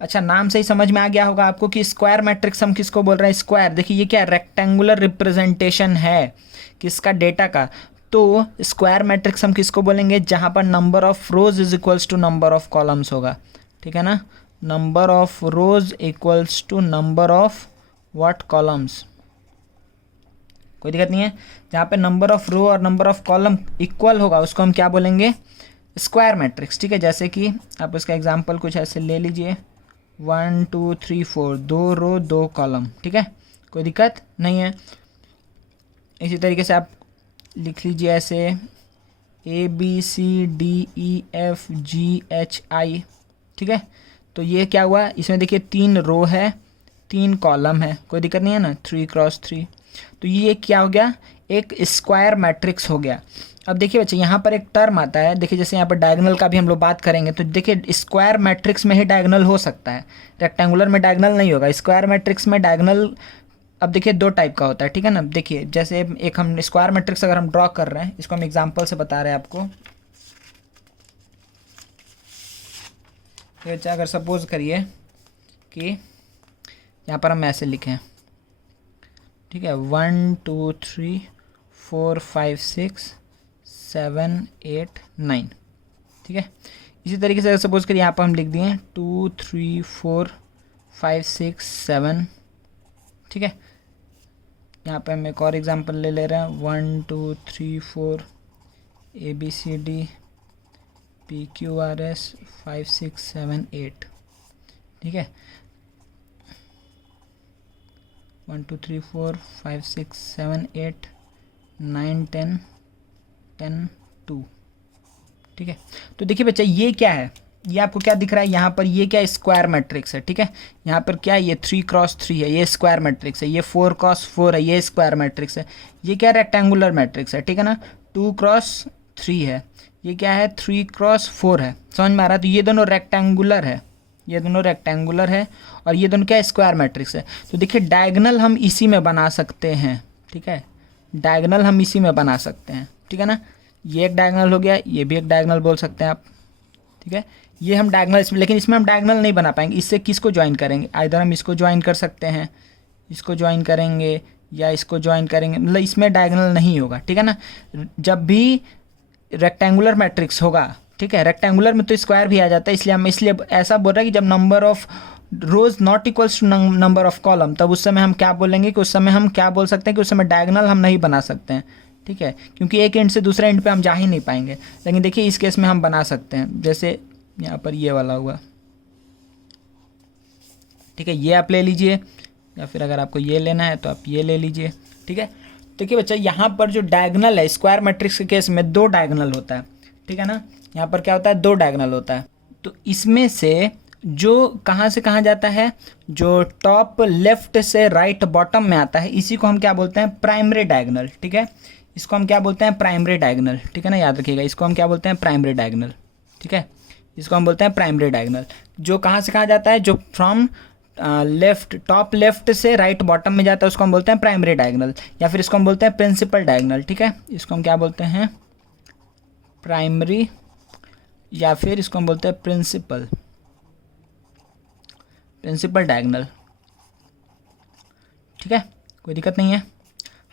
अच्छा, नाम से ही समझ में आ गया होगा आपको कि स्क्वायर मैट्रिक्स हम किसको बोल रहे हैं, स्क्वायर। देखिए ये क्या, रेक्टेंगुलर रिप्रेजेंटेशन है किसका, डेटा का। तो स्क्वायर मैट्रिक्स हम किसको बोलेंगे, जहाँ पर number of rows is equals to number of columns होगा। ठीक है ना, number of rows equals to number of what, columns. कोई दिक्कत नहीं है। जहाँ पे नंबर ऑफ रो और नंबर ऑफ कॉलम इक्वल होगा उसको हम क्या बोलेंगे, स्क्वायर मैट्रिक्स। ठीक है, जैसे कि आप इसका एग्जांपल कुछ ऐसे ले लीजिए, 1 2 3 4, 2 रो 2 कॉलम। ठीक है, कोई दिक्कत नहीं है। इसी तरीके से आप लिख लीजिए ऐसे ABCDEFGHI। ठीक है, तो ये क्या हुआ, इसमें देखिए 3 रो है 3 कॉलम है, कोई दिक्कत नहीं है ना, 3 क्रॉस 3। तो ये क्या हो गया, एक स्क्वायर मैट्रिक्स हो गया। अब देखिए बच्चे यहाँ पर एक टर्म आता है, देखिए जैसे यहाँ पर डायगोनल का भी हम लोग बात करेंगे। तो देखिए स्क्वायर मैट्रिक्स में ही डायगोनल हो सकता है, रेक्टेंगुलर में डायगोनल नहीं होगा। स्क्वायर मैट्रिक्स में डायगोनल अब देखिए 2 टाइप का होता है। ठीक है ना, देखिए जैसे एक हम स्क्वायर मैट्रिक्स अगर हम ड्रॉ कर रहे हैं, इसको हम एग्जाम्पल से बता रहे हैं आपको। तो अगर सपोज करिए कि यहाँ पर हम ऐसे लिखें, ठीक है, 1 2 3 4 5 6 7 8 9। ठीक है, इसी तरीके से सपोज करिए यहाँ पर हम लिख दिए 2 3 4 5 6 7। ठीक है, यहाँ पे हम एक और एग्जांपल ले ले रहे हैं, 1 2 3 4 ABCD PQRS 5 6 7 8। ठीक है, 1 2 3 4 5 6 7 8 9 10 10 2। ठीक है, तो देखिए बच्चा ये क्या है, ये आपको क्या दिख रहा है यहाँ पर, ये क्या स्क्वायर मैट्रिक्स है। ठीक है, यहाँ पर क्या है, ये 3 क्रॉस 3 है, ये स्क्वायर मैट्रिक्स है। ये 4 क्रॉस 4 है, ये स्क्वायर मैट्रिक्स है। ये क्या रेक्टेंगुलर मैट्रिक्स है। ठीक है ना, 2 क्रॉस 3 है, ये क्या है 3 क्रॉस 4 है। समझ में आ रहा है। तो ये दोनों रेक्टेंगुलर है, ये दोनों रेक्टेंगुलर है और ये दोनों क्या स्क्वायर मैट्रिक्स है। तो देखिए डायगोनल हम इसी में बना सकते हैं। ठीक है, डायगोनल हम इसी में बना सकते हैं। ठीक है ना, ये एक डायगोनल हो गया, ये भी एक डायगोनल बोल सकते हैं आप। ठीक है, ये हम डायगोनल इसमें, लेकिन इसमें हम डायगोनल नहीं बना पाएंगे। इससे किसको ज्वाइन करेंगे, आइदर हम इसको ज्वाइन कर सकते हैं, इसको ज्वाइन करेंगे या इसको ज्वाइन करेंगे, मतलब इसमें डायगोनल नहीं होगा। ठीक है ना, जब भी रेक्टेंगुलर मैट्रिक्स होगा, ठीक है, रेक्टेंगुलर में तो स्क्वायर भी आ जाता है, इसलिए हम इसलिए ऐसा बोल रहे हैं कि जब number of rows not equals to number of column, तब उस समय हम क्या बोलेंगे कि उस समय हम क्या बोल सकते हैं कि उस समय डायगोनल हम नहीं बना सकते हैं। ठीक है, क्योंकि एक एंड से दूसरे एंड पे हम जा ही नहीं पाएंगे। लेकिन देखिए इस केस में हम बना सकते हैं, जैसे यहाँ पर ये वाला हुआ। ठीक है, ये आप ले लीजिए, या फिर अगर आपको ये लेना है तो आप ये ले लीजिए। ठीक है, देखिए बच्चा यहाँ पर जो डायगनल है स्क्वायर मैट्रिक्स के केस में 2 डायगनल होता है। ठीक है ना, यहाँ पर क्या होता है, 2 डायगनल होता है। तो इसमें से जो कहाँ से कहाँ जाता है, जो टॉप लेफ्ट से राइट बॉटम में आता है, इसी को हम क्या बोलते हैं, प्राइमरी डायगनल। ठीक है, इसको हम क्या बोलते हैं, प्राइमरी डायगनल। ठीक है ना, याद रखिएगा, इसको हम क्या बोलते हैं, प्राइमरी डायगनल। ठीक है, इसको हम बोलते हैं प्राइमरी डायगनल। जो कहाँ से कहाँ जाता है, जो फ्रॉम लेफ्ट, टॉप लेफ्ट से राइट बॉटम में जाता है, उसको हम बोलते हैं प्राइमरी डायगनल, या फिर इसको हम बोलते हैं प्रिंसिपल डायगनल। ठीक है, इसको हम क्या बोलते हैं, प्राइमरी, या फिर इसको हम बोलते हैं प्रिंसिपल डायगनल। ठीक है, कोई दिक्कत नहीं है।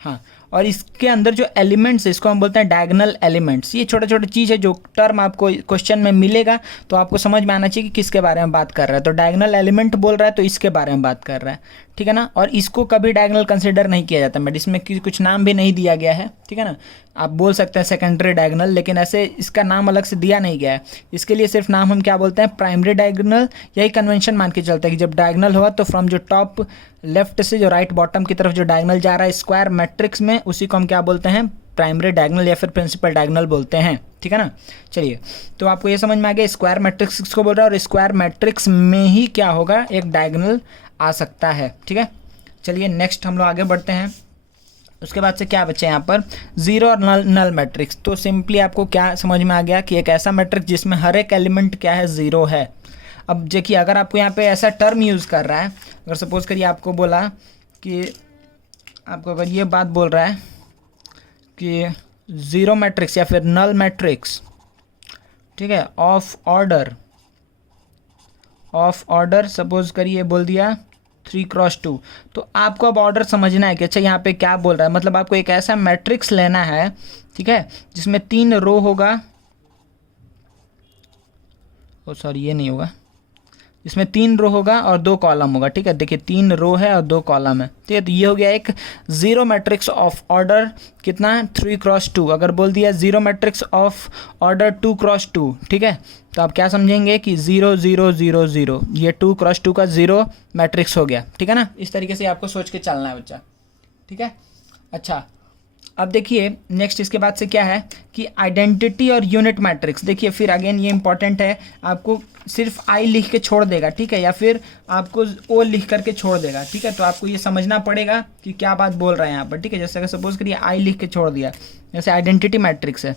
हाँ, और इसके अंदर जो एलिमेंट्स है इसको हम बोलते हैं डायगोनल एलिमेंट्स। ये छोटा छोटा चीज़ है, जो टर्म आपको क्वेश्चन में मिलेगा तो आपको समझ में आना चाहिए कि किसके बारे में बात कर रहा है। तो डायगोनल एलिमेंट बोल रहा है तो इसके बारे में बात कर रहा है। ठीक है ना, और इसको कभी डायगोनल कंसिडर नहीं किया जाता, बट इसमें कुछ नाम भी नहीं दिया गया है। ठीक है ना, आप बोल सकते हैं सेकेंडरी डायगोनल, लेकिन ऐसे इसका नाम अलग से दिया नहीं गया है। इसके लिए सिर्फ नाम हम क्या बोलते हैं, प्राइमरी डायगोनल। यही कन्वेंशन मान के चलते हैं कि जब डायगोनल हुआ तो फ्रॉम जो टॉप लेफ्ट से जो राइट बॉटम की तरफ जो डायगोनल जा रहा है स्क्वायर मैट्रिक्स में, उसी को हम क्या बोलते हैं, प्राइमरी डायगोनल या फिर प्रिंसिपल डायगोनल बोलते हैं। ठीक है ना, चलिए, तो आपको ये समझ में आ गया स्क्वायर मैट्रिक्स किसको बोल रहा है, और स्क्वायर मैट्रिक्स में ही क्या होगा, एक डायगोनल आ सकता है। ठीक है, चलिए नेक्स्ट हम लोग आगे बढ़ते हैं। उसके बाद से क्या बचे यहाँ पर, जीरो और नल मैट्रिक्स। तो सिंपली आपको क्या समझ में आ गया कि एक ऐसा मैट्रिक्स जिसमें हर एक एलिमेंट क्या है, जीरो है। अब देखिए, अगर आपको यहाँ पे ऐसा टर्म यूज़ कर रहा है, अगर सपोज करिए आपको बोला कि, आपको अगर ये बात बोल रहा है कि ज़ीरो मैट्रिक्स या फिर नल मैट्रिक्स, ठीक है, ऑफ ऑर्डर सपोज करिए बोल दिया 3x2, तो आपको अब ऑर्डर समझना है कि अच्छा यहाँ पे क्या बोल रहा है। मतलब आपको एक ऐसा मैट्रिक्स लेना है, ठीक है, जिसमें 3 रो होगा, ओ सॉरी ये नहीं होगा, इसमें 3 रो होगा और 2 कॉलम होगा। ठीक है, देखिए 3 रो है और 2 कॉलम है। ठीक है, तो ये हो गया एक जीरो मैट्रिक्स ऑफ ऑर्डर कितना, 3x2। अगर बोल दिया zero matrix of order 2x2, ठीक है, तो आप क्या समझेंगे कि 0 0 0 0, ये 2x2 का जीरो मैट्रिक्स हो गया। ठीक है ना, इस तरीके से आपको सोच के चलना है बच्चा। ठीक है, अच्छा, अब देखिए नेक्स्ट इसके बाद से क्या है कि आइडेंटिटी और यूनिट मैट्रिक्स। देखिए फिर अगेन ये इंपॉर्टेंट है, आपको सिर्फ आई लिख के छोड़ देगा, ठीक है, या फिर आपको ओ लिख करके छोड़ देगा। ठीक है, तो आपको ये समझना पड़ेगा कि क्या बात बोल रहे हैं यहाँ पर। ठीक है, जैसे अगर सपोज करिए आई लिख के छोड़ दिया, जैसे आइडेंटिटी मैट्रिक्स है,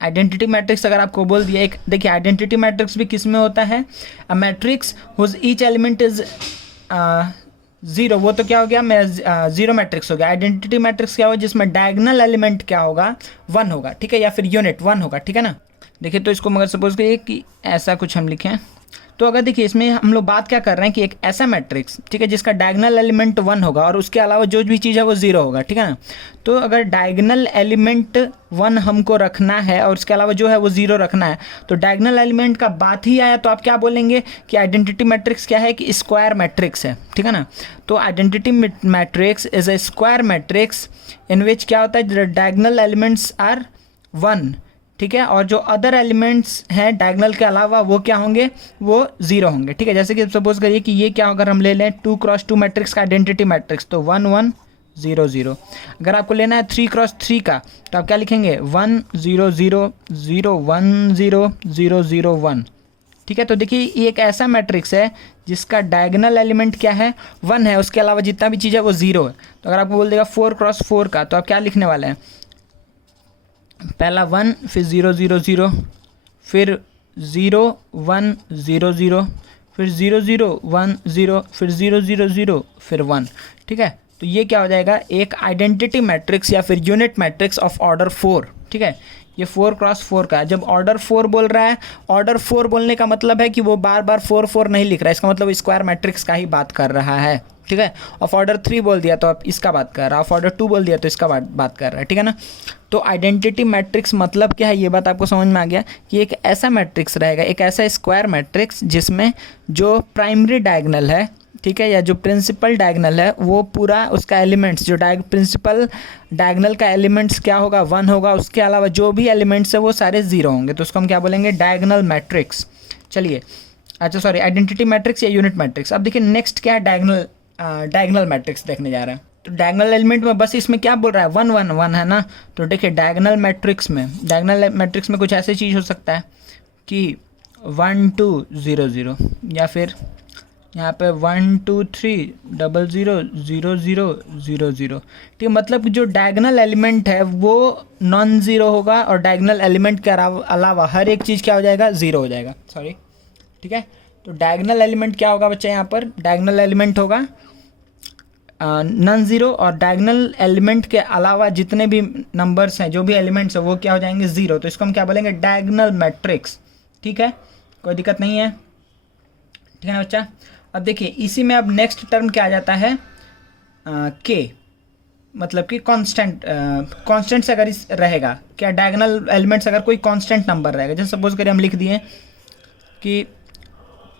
आइडेंटिटी मैट्रिक्स अगर आपको बोल दिया, एक देखिए आइडेंटिटी मैट्रिक्स भी किस में होता है, a matrix whose each element is zero, वो तो क्या हो गया, मैं जीरो मैट्रिक्स हो गया। आइडेंटिटी मैट्रिक्स क्या होगा, जिसमें डायगोनल एलिमेंट क्या होगा, 1 होगा। ठीक है, या फिर यूनिट 1 होगा। ठीक है ना, देखिए तो इसको मगर सपोज करिए कि ऐसा कुछ हम लिखें, तो अगर देखिए इसमें हम लोग बात क्या कर रहे हैं कि एक ऐसा मैट्रिक्स, ठीक है, जिसका डायगोनल एलिमेंट 1 होगा और उसके अलावा जो भी चीज़ है वो 0 होगा। ठीक है ना, तो अगर डायगोनल एलिमेंट 1 हमको रखना है और उसके अलावा जो है वो 0 रखना है, तो डायगोनल एलिमेंट का बात ही आया तो आप क्या बोलेंगे कि आइडेंटिटी मैट्रिक्स क्या है, कि स्क्वायर मैट्रिक्स है। ठीक है ना, तो identity matrix is a square matrix in which क्या होता है, डायगोनल एलिमेंट्स आर 1। ठीक है, और जो अदर एलिमेंट्स हैं डायगोनल के अलावा वो क्या होंगे, वो 0 होंगे। ठीक है, जैसे कि सपोज करिए कि ये क्या होगा, हम ले लें 2x2 मैट्रिक्स का आइडेंटिटी मैट्रिक्स, तो 1 1 0 0। अगर आपको लेना है 3x3 का, तो आप क्या लिखेंगे, 1 0 0 0 1 0 0 0 1। ठीक है, तो देखिए ये एक ऐसा मैट्रिक्स है जिसका डायगोनल एलिमेंट क्या है, 1 है, उसके अलावा जितना भी चीज़ है वो 0 है। तो अगर आपको बोल देगा 4x4 का, तो आप क्या लिखने वाले हैं, पहला 1, फिर 0 0 0, फिर 0 1 0 0, फिर 0 0 1 0, फिर 0 0 0, फिर 1। ठीक है, तो ये क्या हो जाएगा, एक आइडेंटिटी मैट्रिक्स या फिर यूनिट मैट्रिक्स ऑफ ऑर्डर 4। ठीक है, ये 4x4 का, जब ऑर्डर 4 बोल रहा है, ऑर्डर 4 बोलने का मतलब है कि वो बार बार 4 4 नहीं लिख रहा है, इसका मतलब स्क्वायर मैट्रिक्स का ही बात कर रहा है। ठीक है, ऑफ ऑर्डर 3 बोल दिया तो आप इसका बात कर रहा है, ऑफ ऑर्डर 2 बोल दिया तो इसका बात कर रहा है। ठीक है ना, तो आइडेंटिटी मैट्रिक्स मतलब क्या है, ये बात आपको समझ में आ गया कि एक ऐसा मैट्रिक्स रहेगा, एक ऐसा स्क्वायर मैट्रिक्स जिसमें जो प्राइमरी डायगोनल है, ठीक है, या जो प्रिंसिपल डायगोनल है, वो पूरा उसका एलिमेंट्स, जो प्रिंसिपल डायगोनल का एलिमेंट्स क्या होगा, 1 होगा, उसके अलावा जो भी एलिमेंट्स है वो सारे 0 होंगे, तो उसको हम क्या बोलेंगे, डायगोनल मैट्रिक्स। चलिए अच्छा सॉरी, आइडेंटिटी मैट्रिक्स या यूनिट मैट्रिक्स। अब देखिए नेक्स्ट क्या है, डायगोनल मैट्रिक्स देखने जा रहे हैं। तो डायगोनल एलिमेंट में बस इसमें क्या बोल रहा है, 1 1 1 है ना। तो देखिए डायगोनल मैट्रिक्स में कुछ ऐसी चीज़ हो सकता है कि 1 2 0 0, या फिर यहाँ पे 1 2 3 0 0 0 0 0 0। ठीक है, मतलब जो डायगोनल एलिमेंट है वो नॉन ज़ीरो होगा और डायगोनल एलिमेंट के अलावा हर एक चीज़ क्या हो जाएगा, ज़ीरो हो जाएगा। सॉरी, ठीक है। तो डायगोनल एलिमेंट क्या होगा बच्चा, यहाँ पर डायगोनल एलिमेंट होगा नॉन ज़ीरो, और डायगोनल एलिमेंट के अलावा जितने भी नंबर्स हैं, जो भी एलिमेंट्स हैं, वो क्या हो जाएंगे, ज़ीरो। तो इसको हम क्या बोलेंगे, डायगोनल मैट्रिक्स। ठीक है, कोई दिक्कत नहीं है, ठीक है ना बच्चा। अब देखिए इसी में अब नेक्स्ट टर्म क्या आ जाता है, के, मतलब कि कांस्टेंट से अगर इस रहेगा क्या, डायगोनल एलिमेंट्स अगर कोई कांस्टेंट नंबर रहेगा, जैसे सपोज करिए हम लिख दिए कि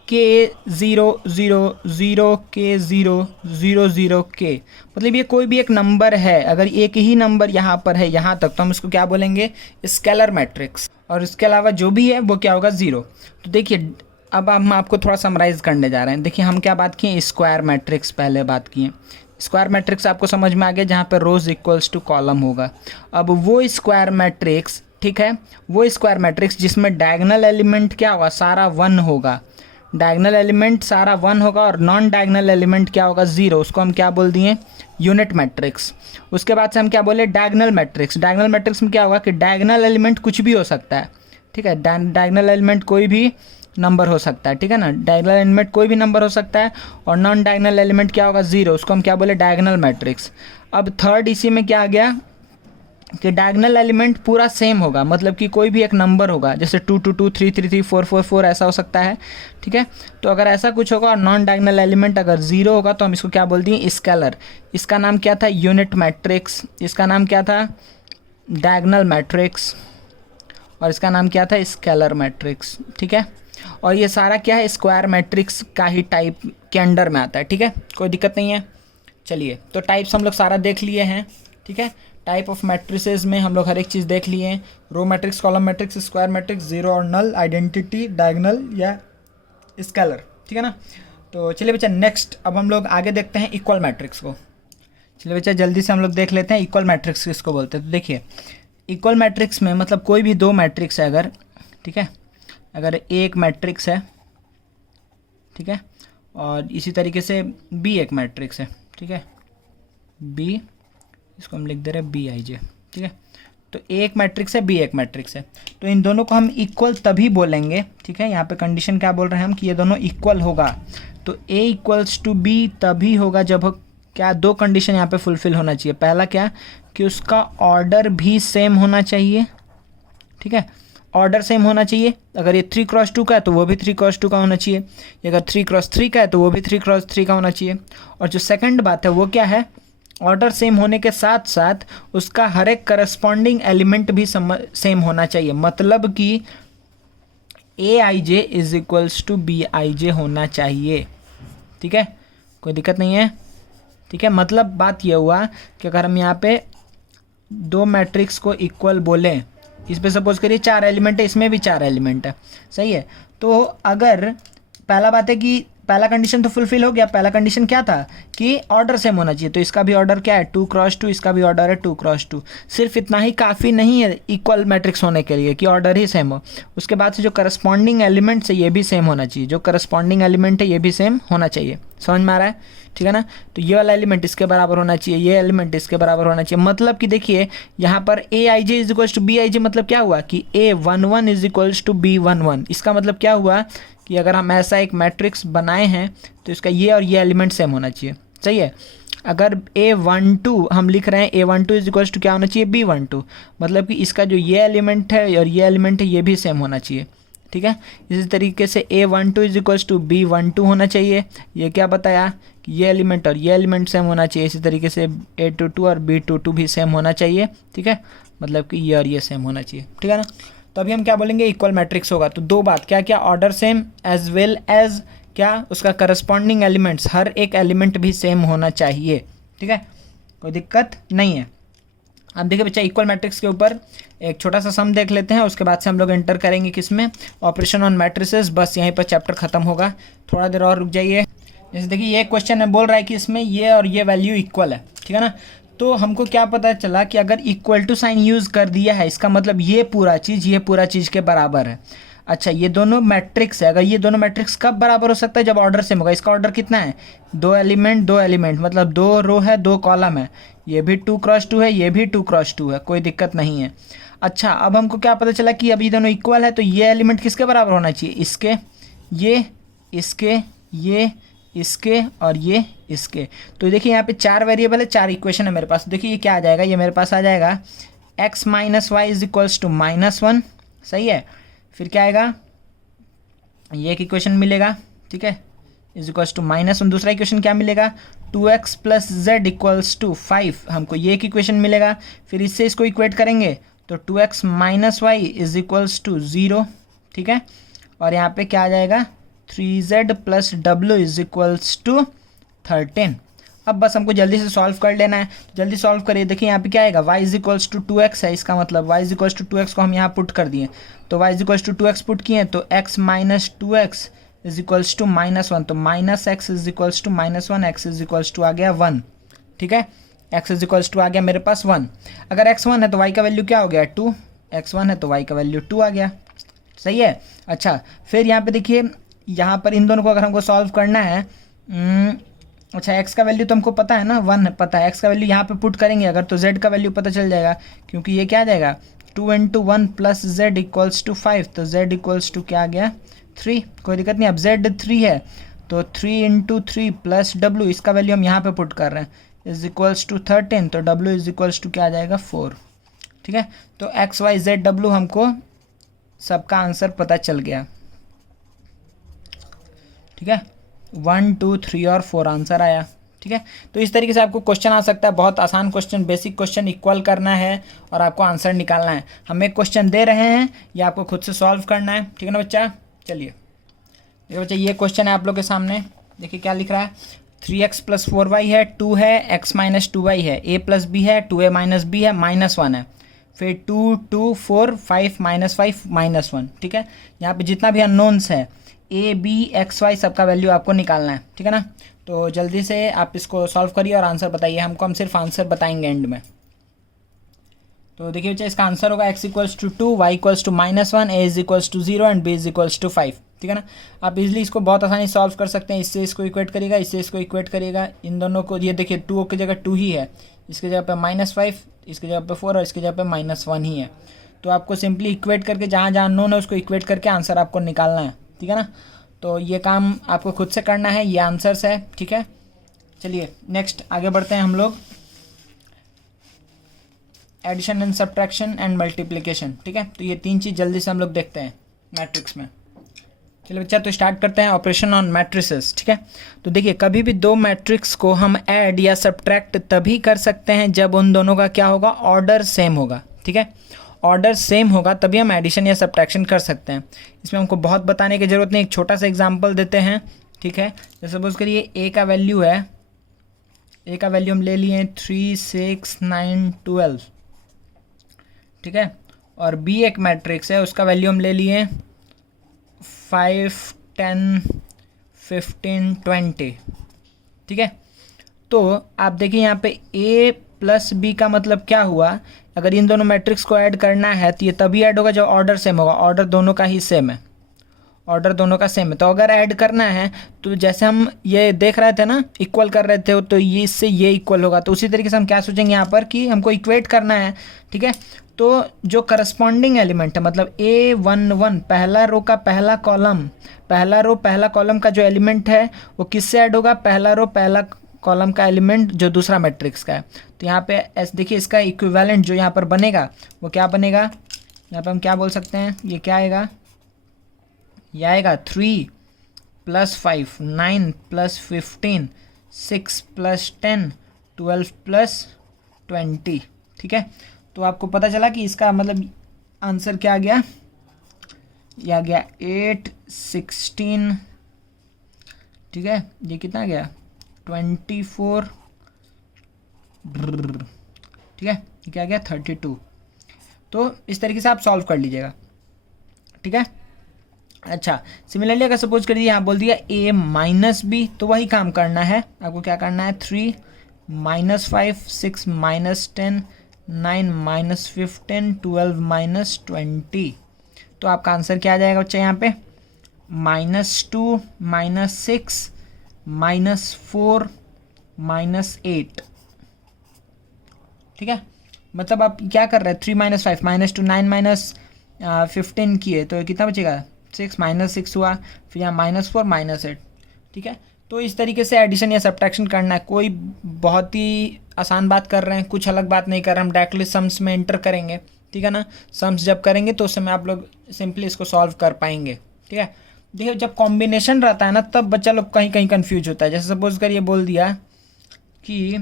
के 0 0 0 के 0 0 0 के, मतलब ये कोई भी एक नंबर है, अगर एक ही नंबर यहाँ पर है यहाँ तक, तो हम इसको क्या बोलेंगे, स्केलर मैट्रिक्स। और इसके अलावा जो भी है वो क्या होगा, ज़ीरो। तो देखिए अब हम आपको थोड़ा समराइज़ करने जा रहे हैं। देखिए हम क्या बात किए, स्क्वायर मैट्रिक्स पहले बात किए। स्क्वायर मैट्रिक्स आपको समझ में आ गया, जहाँ पर रोज इक्वल्स टू कॉलम होगा। अब वो स्क्वायर मैट्रिक्स, ठीक है, वो स्क्वायर मैट्रिक्स जिसमें डायगोनल एलिमेंट क्या होगा, सारा 1 होगा, डायगोनल एलिमेंट सारा 1 होगा, और नॉन डायगोनल एलिमेंट क्या होगा, 0। उसको हम क्या बोल दिए, यूनिट मैट्रिक्स। उसके बाद से हम क्या बोले, डायगोनल मैट्रिक्स। डायगोनल मैट्रिक्स में क्या होगा कि डायगोनल एलिमेंट कुछ भी हो सकता है, ठीक है, डायगोनल एलिमेंट कोई भी नंबर हो सकता है, ठीक है ना, डायगोनल एलिमेंट कोई भी नंबर हो सकता है, और नॉन डायगोनल एलिमेंट क्या होगा, 0। उसको हम क्या बोले, डायगोनल मैट्रिक्स। अब थर्ड इसी में क्या आ गया कि डायगोनल एलिमेंट पूरा सेम होगा, मतलब कि कोई भी एक नंबर होगा, जैसे 2 2 2 3 3 3 4 4 4 ऐसा हो सकता है, ठीक है। तो अगर ऐसा कुछ होगा और नॉन डायगोनल एलिमेंट अगर 0 होगा तो हम इसको क्या बोल दिए, स्केलर। इसका नाम क्या था, यूनिट मैट्रिक्स। इसका नाम क्या था, डायगोनल मैट्रिक्स। और इसका नाम क्या था, स्केलर मैट्रिक्स, ठीक है। और ये सारा क्या है, स्क्वायर मैट्रिक्स का ही टाइप के अंडर में आता है, ठीक है, कोई दिक्कत नहीं है। चलिए तो टाइप्स हम लोग सारा देख लिए हैं, ठीक है। टाइप ऑफ मैट्रिसेस में हम लोग हर एक चीज़ देख लिए हैं, row matrix, column matrix, square matrix, zero और नल, आइडेंटिटी, डायगोनल या स्केलर, ठीक है ना। तो चलिए बच्चा नेक्स्ट अब हम लोग आगे देखते हैं इक्वल मैट्रिक्स को। चलिए बच्चा जल्दी से हम लोग देख लेते हैं इक्वल मैट्रिक्स किसको बोलते हैं। तो देखिए इक्वल मैट्रिक्स में मतलब कोई भी दो मैट्रिक्स है अगर, ठीक है, अगर एक मैट्रिक्स है, ठीक है, और इसी तरीके से बी एक मैट्रिक्स है, ठीक है, बी, इसको हम लिख दे रहे हैं बी आई जे, ठीक है। तो ए एक मैट्रिक्स है, बी एक मैट्रिक्स है, तो इन दोनों को हम इक्वल तभी बोलेंगे, ठीक है। यहाँ पे कंडीशन क्या बोल रहे हैं हम कि ये दोनों इक्वल होगा, तो ए इक्वल्स टू बी तभी होगा जब क्या, दो कंडीशन यहाँ पे फुलफिल होना चाहिए। पहला क्या कि उसका ऑर्डर भी सेम होना चाहिए, ठीक है, ऑर्डर सेम होना चाहिए। अगर ये 3x2 का है तो वो भी 3x2 का होना चाहिए, अगर 3x3 का है तो वो भी 3x3 का होना चाहिए। और जो सेकंड बात है वो क्या है, ऑर्डर सेम होने के साथ साथ उसका हर एक करस्पॉन्डिंग एलिमेंट भी सेम होना चाहिए, मतलब कि a i j is equals to b i j होना चाहिए, ठीक है, कोई दिक्कत नहीं है, ठीक है। मतलब बात यह हुआ कि अगर हम यहाँ पे दो मैट्रिक्स को इक्वल बोलें, इस पे सपोज करिए 4 एलिमेंट है, इसमें भी 4 एलिमेंट है, सही है। तो अगर पहला बात है कि पहला कंडीशन तो फुलफिल हो गया, पहला कंडीशन क्या था कि ऑर्डर सेम होना चाहिए, तो इसका भी ऑर्डर क्या है 2x2, इसका भी ऑर्डर है 2x2। सिर्फ इतना ही काफ़ी नहीं है इक्वल मैट्रिक्स होने के लिए कि ऑर्डर ही सेम हो, उसके बाद से जो करस्पॉन्डिंग एलिमेंट्स है ये भी सेम होना चाहिए, जो करस्पॉन्डिंग एलिमेंट है ये भी सेम होना चाहिए, समझ में आ रहा है, ठीक है ना। तो ये वाला एलिमेंट इसके बराबर होना चाहिए, ये एलिमेंट इसके बराबर होना चाहिए। मतलब कि देखिए यहाँ पर a i j is equals to b i j, मतलब क्या हुआ कि A11 is equals to B11। इसका मतलब क्या हुआ कि अगर हम ऐसा एक मैट्रिक्स बनाए हैं तो इसका ये और ये एलिमेंट सेम होना चाहिए, सही है। अगर A12 हम लिख रहे हैं, A12 इज इक्वल्स टू क्या होना चाहिए, B12, मतलब कि इसका जो ये एलिमेंट है और ये एलिमेंट है ये भी सेम होना चाहिए, ठीक है। इसी तरीके से A12 is equals to B12 होना चाहिए, ये क्या बताया कि ये एलिमेंट और ये एलिमेंट सेम होना चाहिए। इसी तरीके से A22 और B22 भी सेम होना चाहिए, ठीक है, मतलब कि ये और ये सेम होना चाहिए, ठीक है ना। तभी हम क्या बोलेंगे, इक्वल मैट्रिक्स होगा। तो दो बात क्या क्या, order same as well as क्या, उसका करस्पॉन्डिंग एलिमेंट्स, हर एक एलिमेंट भी सेम होना चाहिए, ठीक है, कोई दिक्कत नहीं है। अब देखिए बच्चा इक्वल मैट्रिक्स के ऊपर एक छोटा सा सम देख लेते हैं, उसके बाद से हम लोग एंटर करेंगे किस में, ऑपरेशन ऑन मैट्रिसेस। बस यहीं पर चैप्टर खत्म होगा, थोड़ा देर और रुक जाइए। जैसे देखिए ये क्वेश्चन है, बोल रहा है कि इसमें ये और ये वैल्यू इक्वल है, ठीक है ना। तो हमको क्या पता चला कि अगर इक्वल टू साइन यूज़ कर दिया है, इसका मतलब ये पूरा चीज़ के बराबर है। अच्छा, ये दोनों मैट्रिक्स है, अगर ये दोनों मैट्रिक्स कब बराबर हो सकता है, जब ऑर्डर सेम होगा। इसका ऑर्डर कितना है, 2 एलिमेंट, मतलब 2 रो है 2 कॉलम है, ये भी 2x2 है, ये भी 2x2 है, कोई दिक्कत नहीं है। अच्छा, अब हमको क्या पता चला कि अभी दोनों इक्वल है, तो ये एलिमेंट किसके बराबर होना चाहिए, इसके, ये इसके, ये इसके और ये इसके। तो देखिए यहाँ पे 4 वेरिएबल है, 4 इक्वेशन है मेरे पास। देखिए ये क्या आ जाएगा, ये मेरे पास आ जाएगा x minus y is equals to -1, सही है। फिर क्या आएगा, ये एक इक्वेशन मिलेगा, ठीक है, इज इक्वल्स टू -1। दूसरा इक्वेशन क्या मिलेगा, 2x plus z equals to 5, हमको ये एक इक्वेशन मिलेगा। फिर इससे इसको इक्वेट करेंगे तो 2x minus y is equals to 0, ठीक है। और यहाँ पे क्या आ जाएगा, 3z प्लस डब्ल्यू इज इक्वल्स टू 13। अब बस हमको जल्दी से सॉल्व कर लेना है, जल्दी सॉल्व करिए। देखिए यहाँ पे क्या आएगा, y is equals to 2x है, इसका मतलब y is equals to 2x को हम यहाँ पुट कर दिए, तो y is equals to 2x put किए तो x minus 2x is equals to -1, तो minus x is equals to -1, x is equals to आ गया 1, ठीक है। x इज इक्वल्स टू आ गया मेरे पास 1। अगर x 1 है तो y का वैल्यू क्या हो गया, 2, x 1 है तो y का वैल्यू 2 आ गया, सही है। अच्छा, फिर यहाँ पे देखिए, यहाँ पर इन दोनों को अगर हमको सॉल्व करना है, अच्छा x का वैल्यू तो हमको पता है ना, 1 पता है, x का वैल्यू यहाँ पे पुट करेंगे अगर तो z का वैल्यू पता चल जाएगा, क्योंकि ये क्या आ जाएगा, 2 into 1 plus z equals to 5, तो z इक्वल्स टू क्या आ गया, 3, कोई दिक्कत नहीं। अब z 3 है तो 3 इंटू 3 प्लस डब्ल्यू, इसका वैल्यू हम यहाँ पे पुट कर रहे हैं, इज इक्वल्स टू 13, तो w इज इक्वल्स टू क्या आ जाएगा, 4, ठीक है। तो x y z w हमको सबका आंसर पता चल गया, ठीक है। 1 2 3 और 4 आंसर आया, ठीक है। तो इस तरीके से आपको क्वेश्चन आ सकता है, बहुत आसान क्वेश्चन, बेसिक क्वेश्चन, इक्वल करना है और आपको आंसर निकालना है। हम एक क्वेश्चन दे रहे हैं, ये आपको खुद से सॉल्व करना है, ठीक है ना बच्चा। चलिए देखिए बच्चा, ये क्वेश्चन है आप लोग के सामने, देखिए क्या लिख रहा है, 3x प्लस 4y है, 2 है, x माइनस 2y है, a प्लस b है, 2a माइनस b है, -1 है, फिर 2 2 4 5 -5 -1, ठीक है। यहाँ पे जितना भी अननोन्स है a b x y सबका वैल्यू आपको निकालना है, ठीक है ना। तो जल्दी से आप इसको सॉल्व करिए और आंसर बताइए हमको, हम सिर्फ आंसर बताएंगे एंड में। तो देखिए बच्चा, इसका आंसर होगा x equals to 2, y equals to -1, a is equals to 0 and b is equals to 5, ठीक है ना। आप इजीली इसको बहुत आसानी से सॉल्व कर सकते हैं, इससे इसको इक्वेट करिएगा, इससे इसको इक्वेट करिएगा, इन दोनों को, ये देखिए 2 की जगह 2 ही है, इसकी जगह पे -5, इसकी जगह पे 4 और इसकी जगह पे -1 ही है। तो आपको सिंपली इक्वेट करके जहाँ जहाँ अननोन है उसको इक्वेट करके आंसर आपको निकालना है, ठीक है ना। तो ये काम आपको खुद से करना है, ये आंसर्स है, ठीक है। चलिए नेक्स्ट आगे बढ़ते हैं हम लोग, addition and subtraction and multiplication, ठीक है। तो ये 3 चीज़ जल्दी से हम लोग देखते हैं मैट्रिक्स में। चलिए बच्चा, तो स्टार्ट करते हैं ऑपरेशन ऑन मैट्रिसेस, ठीक है। तो देखिए, कभी भी दो मैट्रिक्स को हम ऐड या सब्ट्रैक्ट तभी कर सकते हैं जब उन दोनों का क्या होगा, ऑर्डर सेम होगा, ठीक है। ऑर्डर सेम होगा तभी हम एडिशन या सब्ट्रैक्शन कर सकते हैं। इसमें हमको बहुत बताने की ज़रूरत नहीं, एक छोटा सा एग्जाम्पल देते हैं, ठीक है। जैसे सपोज करिए a का वैल्यू है, a का वैल्यू हम ले लिए 3 6 9 12, ठीक है। और b एक मैट्रिक्स है, उसका वैल्यू हम ले लिए 5 10 15 20, ठीक है। तो आप देखिए यहाँ पे a प्लस b का मतलब क्या हुआ, अगर इन दोनों मैट्रिक्स को ऐड करना है तो ये तभी ऐड होगा जब ऑर्डर सेम होगा, ऑर्डर दोनों का ही सेम है, ऑर्डर दोनों का सेम है। तो अगर ऐड करना है तो जैसे हम ये देख रहे थे ना, इक्वल कर रहे थे, तो ये इससे ये इक्वल होगा, तो उसी तरीके से हम क्या सोचेंगे यहाँ पर कि हमको इक्वेट करना है, ठीक है। तो जो करस्पॉन्डिंग एलिमेंट है, मतलब A11 पहला रो का पहला कॉलम, पहला रो पहला कॉलम का जो एलिमेंट है वो किससे ऐड होगा, पहला रो पहला कॉलम का एलिमेंट जो दूसरा मैट्रिक्स का है। तो यहाँ पे ऐसे देखिए, इसका इक्विवेलेंट जो यहाँ पर बनेगा वो क्या बनेगा, यहाँ पे हम क्या बोल सकते हैं, ये क्या आएगा, ये आएगा 3 + 5 9 + 15 6 + 10 12 + 20, ठीक है। तो आपको पता चला कि इसका मतलब आंसर क्या आ गया, ये आ गया 8 16, ठीक है। ये कितना आ गया 24, ठीक है। ये क्या आ गया 32। तो इस तरीके से आप सॉल्व कर लीजिएगा, ठीक है। अच्छा, सिमिलरली अगर सपोज करिए यहाँ बोल दिया a माइनस बी, तो वही काम करना है आपको। क्या करना है, 3 माइनस 5 6 माइनस 10 9 माइनस 15 12 माइनस 20। तो आपका आंसर क्या आ जाएगा बच्चा यहाँ पे, -2 -6 -4 -8, ठीक है। मतलब आप क्या कर रहे हैं, 3 - 5 -2 9 - 15 किए तो कितना बचेगा, 6 -6 हुआ, फिर यहाँ -4 -8, ठीक है। तो इस तरीके से एडिशन या सब्ट्रैक्शन करना है। कोई बहुत ही आसान बात कर रहे हैं, कुछ अलग बात नहीं कर रहे हैं, हम डायरेक्टली सम्स में एंटर करेंगे, ठीक है ना। सम्स जब करेंगे तो उस समय आप लोग सिंपली इसको सॉल्व कर पाएंगे, ठीक है। देखिए जब कॉम्बिनेशन रहता है ना तब बच्चा लोग कहीं कहीं कन्फ्यूज होता है। जैसे सपोज कर ये बोल दिया कि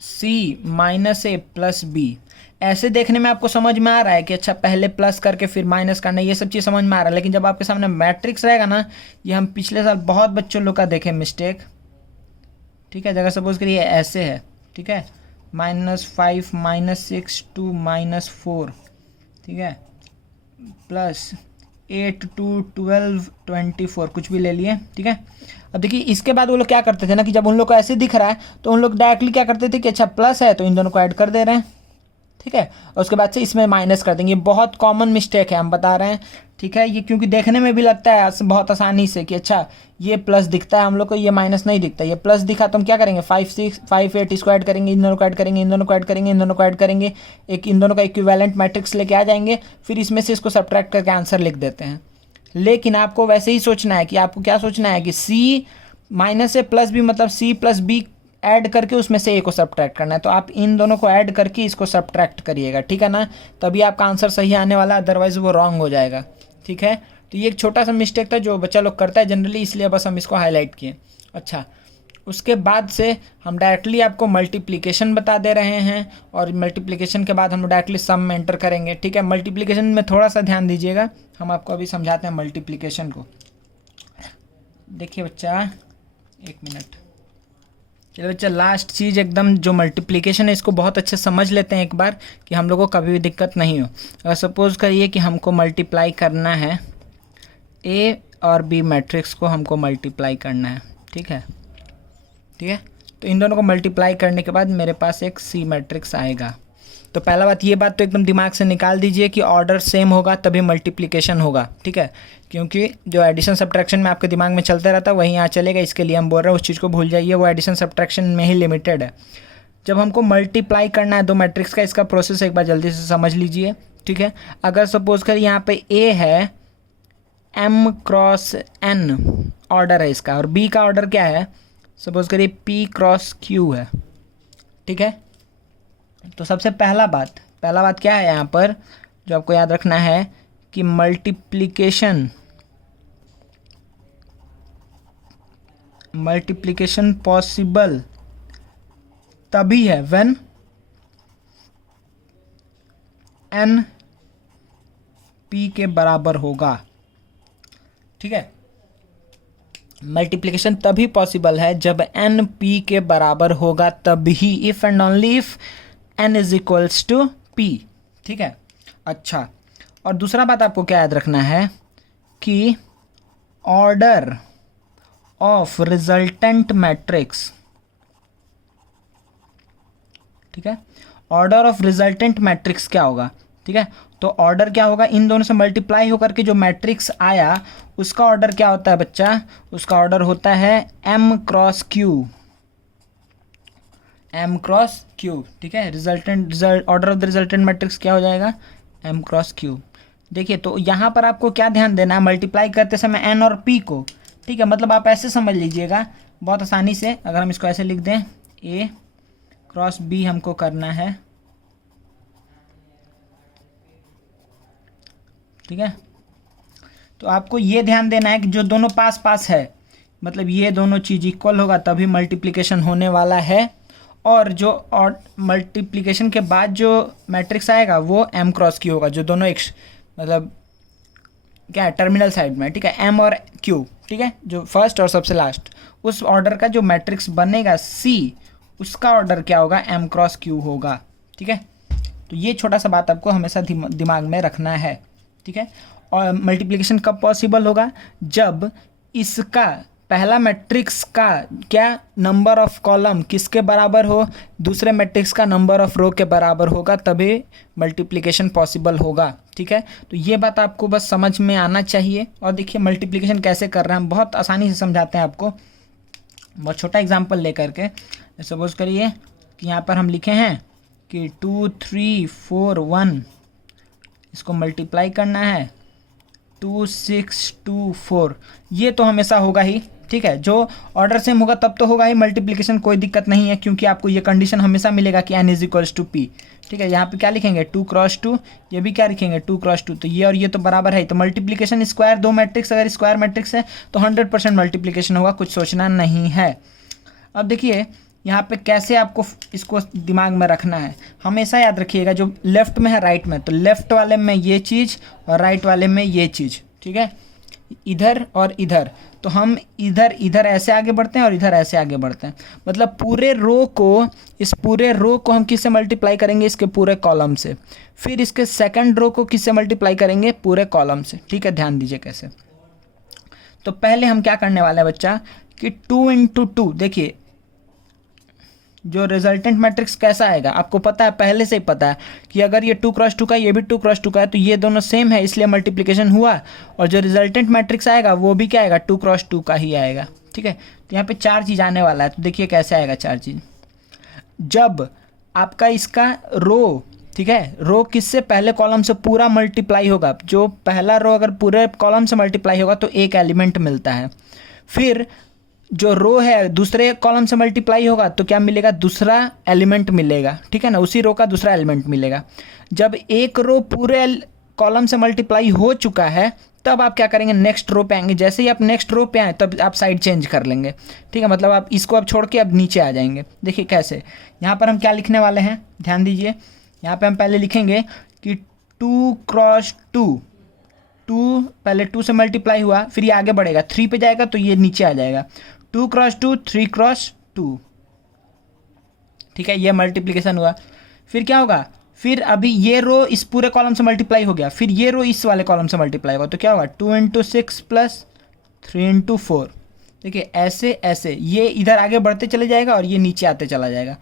C - A + B, ऐसे देखने में आपको समझ में आ रहा है कि अच्छा पहले प्लस करके फिर माइनस करना, ये सब चीज़ समझ में आ रहा है। लेकिन जब आपके सामने मैट्रिक्स रहेगा ना, ये हम पिछले साल बहुत बच्चों लोग का देखे मिस्टेक, ठीक है। जगह सपोज करिए ऐसे है, ठीक है, -5 -6 2 -4, ठीक है, +8 2 12 24, कुछ भी ले लिए, ठीक है। अब देखिए इसके बाद वो लोग क्या करते थे ना कि जब उन लोग को ऐसे दिख रहा है तो उन लोग डायरेक्टली क्या करते थे कि अच्छा प्लस है तो इन दोनों को ऐड कर दे रहे हैं, ठीक है, और उसके बाद से इसमें माइनस कर देंगे। बहुत कॉमन मिस्टेक है, हम बता रहे हैं, ठीक है। ये क्योंकि देखने में भी लगता है बहुत आसानी से कि अच्छा ये प्लस दिखता है हम लोग को, ये माइनस नहीं दिखता। ये प्लस दिखा तो हम क्या करेंगे, 5 6 5 8 इसको ऐड करेंगे, इन दोनों को ऐड करेंगे, इन दोनों को ऐड करेंगे, इन दोनों को ऐड करेंगे, एक इन दोनों का इक्विवेलेंट मैट्रिक्स लेके आ जाएंगे, फिर इसमें से इसको सब्ट्रैक्ट करके आंसर लिख देते हैं। लेकिन आपको वैसे ही सोचना है कि आपको क्या सोचना है कि C - A + B मतलब C + B ऐड करके उसमें से A को सब्ट्रैक्ट करना है। तो आप इन दोनों को ऐड करके इसको सब्ट्रैक्ट करिएगा, ठीक है ना, तभी आपका आंसर सही आने वाला, अदरवाइज वो रॉन्ग हो जाएगा, ठीक है। तो ये एक छोटा सा मिस्टेक था जो बच्चा लोग करता है जनरली, इसलिए बस हम इसको हाईलाइट किए। अच्छा, उसके बाद से हम डायरेक्टली आपको मल्टीप्लिकेशन बता दे रहे हैं, और मल्टीप्लिकेशन के बाद हम डायरेक्टली सम में एंटर करेंगे, ठीक है। मल्टीप्लिकेशन में थोड़ा सा ध्यान दीजिएगा, हम आपको अभी समझाते हैं मल्टीप्लिकेशन को। देखिए बच्चा, एक मिनट, चलो बच्चा, लास्ट चीज़ एकदम जो मल्टीप्लिकेशन है इसको बहुत अच्छे समझ लेते हैं एक बार कि हम लोगों को कभी भी दिक्कत नहीं हो। अगर सपोज़ करिए कि हमको मल्टीप्लाई करना है, A और B मैट्रिक्स को हमको मल्टीप्लाई करना है, ठीक है, ठीक है। तो इन दोनों को मल्टीप्लाई करने के बाद मेरे पास एक C मैट्रिक्स आएगा। तो पहला बात, ये बात तो एकदम दिमाग से निकाल दीजिए कि ऑर्डर सेम होगा तभी मल्टीप्लिकेशन होगा, ठीक है। क्योंकि जो एडिशन सब्ट्रैक्शन में आपके दिमाग में चलता रहता है वही यहाँ चलेगा, इसके लिए हम बोल रहे हैं उस चीज़ को भूल जाइए, वो एडिशन सब्ट्रैक्शन में ही लिमिटेड है। जब हमको मल्टीप्लाई करना है दो मैट्रिक्स का, इसका प्रोसेस एक बार जल्दी से समझ लीजिए, ठीक है। अगर सपोज कर यहाँ पे A है M × N ऑर्डर है इसका, और B का ऑर्डर क्या है, सपोज करिए P × Q है, ठीक है। तो सबसे पहला बात क्या है यहाँ पर जो आपको याद रखना है कि मल्टीप्लिकेशन पॉसिबल तभी है व्हेन n p के बराबर होगा, ठीक है। मल्टीप्लिकेशन तभी पॉसिबल है जब n p के बराबर होगा, तभी, if and only if n = p, ठीक है। अच्छा, और दूसरा बात आपको क्या याद रखना है कि ऑर्डर ऑफ रिजल्टेंट मैट्रिक्स, ठीक है, ऑर्डर ऑफ रिजल्टेंट मैट्रिक्स क्या होगा, ठीक है। तो ऑर्डर क्या होगा, इन दोनों से मल्टीप्लाई होकर के जो मैट्रिक्स आया उसका ऑर्डर क्या होता है बच्चा, उसका ऑर्डर होता है M × Q, ठीक है। Order of the resultant matrix क्या हो जाएगा, M × Q। देखिए तो यहाँ पर आपको क्या ध्यान देना है, मल्टीप्लाई करते समय n और p को, ठीक है। मतलब आप ऐसे समझ लीजिएगा बहुत आसानी से, अगर हम इसको ऐसे लिख दें, A × B हमको करना है, ठीक है। तो आपको ये ध्यान देना है कि जो दोनों पास पास है, मतलब ये दोनों चीज़ इक्वल होगा तभी मल्टीप्लिकेशन होने वाला है, और जो मल्टीप्लिकेशन के बाद जो मैट्रिक्स आएगा वो M × Q होगा, जो दोनों एक मतलब क्या है टर्मिनल साइड में, ठीक है, M और Q, ठीक है, जो फर्स्ट और सबसे लास्ट उस ऑर्डर का जो मैट्रिक्स बनेगा C, उसका ऑर्डर क्या होगा, M × Q होगा, ठीक है। तो ये छोटा सा बात आपको हमेशा दिमाग में रखना है, ठीक है। और मल्टीप्लिकेशन कब पॉसिबल होगा, जब इसका पहला मैट्रिक्स का क्या नंबर ऑफ कॉलम किसके बराबर हो, दूसरे मैट्रिक्स का नंबर ऑफ रो के बराबर होगा, तभी मल्टीप्लिकेशन पॉसिबल होगा, ठीक है। तो ये बात आपको बस समझ में आना चाहिए। और देखिए मल्टीप्लिकेशन कैसे कर रहे हैं, हम बहुत आसानी से समझाते हैं आपको, बहुत छोटा एग्जांपल लेकर के। सपोज करिए कि यहाँ पर हम लिखे हैं कि 2 3 4 1, इसको मल्टीप्लाई करना है 2 6 2 4, ये तो हमेशा होगा ही, ठीक है। जो ऑर्डर सेम होगा तब तो होगा ही मल्टीप्लिकेशन, कोई दिक्कत नहीं है, क्योंकि आपको ये कंडीशन हमेशा मिलेगा कि n = p, ठीक है। यहाँ पे क्या लिखेंगे 2 × 2, ये भी क्या लिखेंगे 2 × 2, तो ये और ये तो बराबर है। तो मल्टीप्लिकेशन स्क्वायर, दो मैट्रिक्स अगर स्क्वायर मैट्रिक्स है तो 100% मल्टीप्लिकेशन होगा, कुछ सोचना नहीं है। अब देखिए यहाँ पे कैसे आपको इसको दिमाग में रखना है, हमेशा याद रखिएगा जो लेफ्ट में है राइट में, तो लेफ्ट वाले में ये चीज़ और राइट वाले में ये चीज़, ठीक है, इधर और इधर। तो हम इधर इधर ऐसे आगे बढ़ते हैं और इधर ऐसे आगे बढ़ते हैं, मतलब पूरे रो को, इस पूरे रो को हम किससे मल्टीप्लाई करेंगे, इसके पूरे कॉलम से, फिर इसके सेकंड रो को किससे मल्टीप्लाई करेंगे, पूरे कॉलम से, ठीक है। ध्यान दीजिए कैसे। तो पहले हम क्या करने वाले हैं बच्चा कि 2 × 2, देखिए जो रिजल्टेंट मैट्रिक्स कैसा आएगा आपको पता है, पहले से ही पता है कि अगर ये 2 × 2 का, ये भी 2 × 2 का है, तो ये दोनों सेम है, इसलिए मल्टीप्लिकेशन हुआ। और जो रिजल्टेंट मैट्रिक्स आएगा वो भी क्या आएगा, 2 × 2 का ही आएगा, ठीक है। तो यहाँ पे 4 चीज़ आने वाला है, तो देखिए कैसे आएगा 4 चीज़। जब आपका इसका रो, ठीक है, रो किससे, पहले कॉलम से पूरा मल्टीप्लाई होगा, जो पहला रो अगर पूरे कॉलम से मल्टीप्लाई होगा तो एक एलिमेंट मिलता है। फिर जो रो है दूसरे कॉलम से मल्टीप्लाई होगा तो क्या मिलेगा, दूसरा एलिमेंट मिलेगा, ठीक है ना, उसी रो का दूसरा एलिमेंट मिलेगा। जब एक रो पूरे कॉलम से मल्टीप्लाई हो चुका है तब आप क्या करेंगे, नेक्स्ट रो पे आएंगे। जैसे ही आप नेक्स्ट रो पे आए तब आप साइड चेंज कर लेंगे, ठीक है, मतलब आप इसको अब छोड़ के अब नीचे आ जाएंगे। देखिए कैसे, यहाँ पर हम क्या लिखने वाले हैं, ध्यान दीजिए। यहाँ पे हम पहले लिखेंगे कि 2 × 2, 2 पहले 2 से मल्टीप्लाई हुआ, फिर ये आगे बढ़ेगा 3 पे जाएगा तो ये नीचे आ जाएगा, 2 × 2 3 × 2, ठीक है, ये मल्टीप्लिकेशन हुआ। फिर क्या होगा, फिर अभी ये रो इस पूरे कॉलम से मल्टीप्लाई हो गया, फिर ये रो इस वाले कॉलम से मल्टीप्लाई होगा, तो क्या होगा 2 × 6 + 3 × 4। देखिए ऐसे ऐसे ये इधर आगे बढ़ते चले जाएगा और ये नीचे आते चला जाएगा,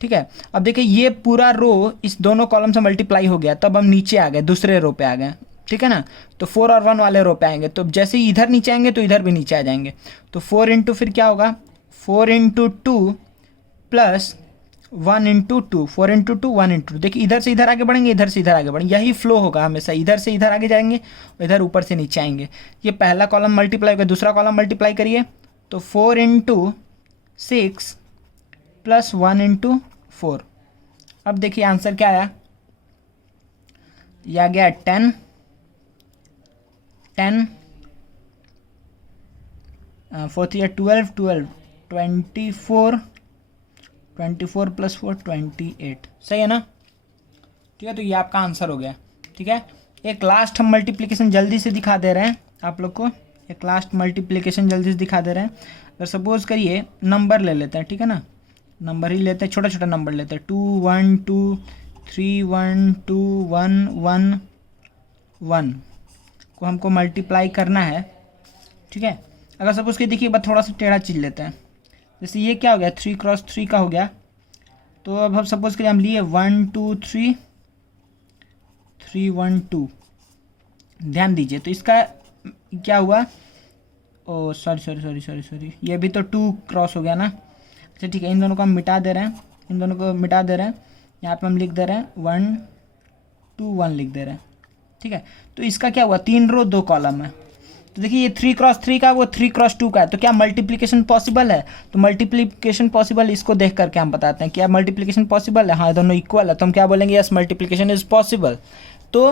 ठीक है। अब देखिए ये पूरा रो इस दोनों कॉलम से मल्टीप्लाई हो गया, तब हम नीचे आ गए, दूसरे रो पे आ गए, ठीक है ना। तो 4 और 1 वाले रो पे आएंगे, तो जैसे ही इधर नीचे आएंगे तो इधर भी नीचे आ जाएंगे। तो 4 × फिर क्या होगा 4 × 2 + 1 × 2, 4 × 2 1 × 2। देखिए इधर से इधर आगे बढ़ेंगे, इधर से इधर आगे बढ़ेंगे, यही फ्लो होगा हमेशा, इधर से इधर आगे जाएंगे और इधर ऊपर से नीचे आएंगे। ये पहला कॉलम मल्टीप्लाई होगा, दूसरा कॉलम मल्टीप्लाई करिए, तो 4 × 6 + 1 × 4। अब देखिए आंसर क्या आया, यह आ गया 10 10 4 3 12 12 24 24 + 4 28, सही है ना, ठीक है। तो ये आपका आंसर हो गया, ठीक है। एक लास्ट हम मल्टीप्लिकेशन जल्दी से दिखा दे रहे हैं आप लोग को, एक लास्ट मल्टीप्लिकेशन जल्दी से दिखा दे रहे हैं। अगर सपोज करिए नंबर ले लेते हैं, ठीक है ना, नंबर ही लेते हैं, छोटा छोटा नंबर लेते हैं, 2 1 2 3 1 2 1 1 1 को हमको मल्टीप्लाई करना है, ठीक है। अगर सपोज कि देखिए बस थोड़ा सा टेढ़ा चीज लेते हैं, जैसे ये क्या हो गया 3 × 3 का हो गया, तो अब हम सपोज करिए हम लिए 1 2 3 3 1 2। ध्यान दीजिए तो इसका क्या हुआ, ओ सॉरी, ये भी तो 2 क्रॉस हो गया ना। अच्छा ठीक है, इन दोनों को हम मिटा दे रहे हैं, इन दोनों को मिटा दे रहे हैं, यहाँ पे हम लिख दे रहे हैं 1 2 1 लिख दे रहे हैं, ठीक है। तो इसका क्या हुआ 3 रो 2 कॉलम है। तो देखिए ये 3 × 3 का, वो 3 × 2 का है, तो क्या मल्टीप्लिकेशन पॉसिबल है, तो मल्टीप्लिकेशन पॉसिबल इसको देख करके हम बताते हैं क्या मल्टीप्लिकेशन पॉसिबल है, हाँ दोनों इक्वल है, तो हम क्या बोलेंगे यस मल्टीप्लिकेशन इज पॉसिबल। तो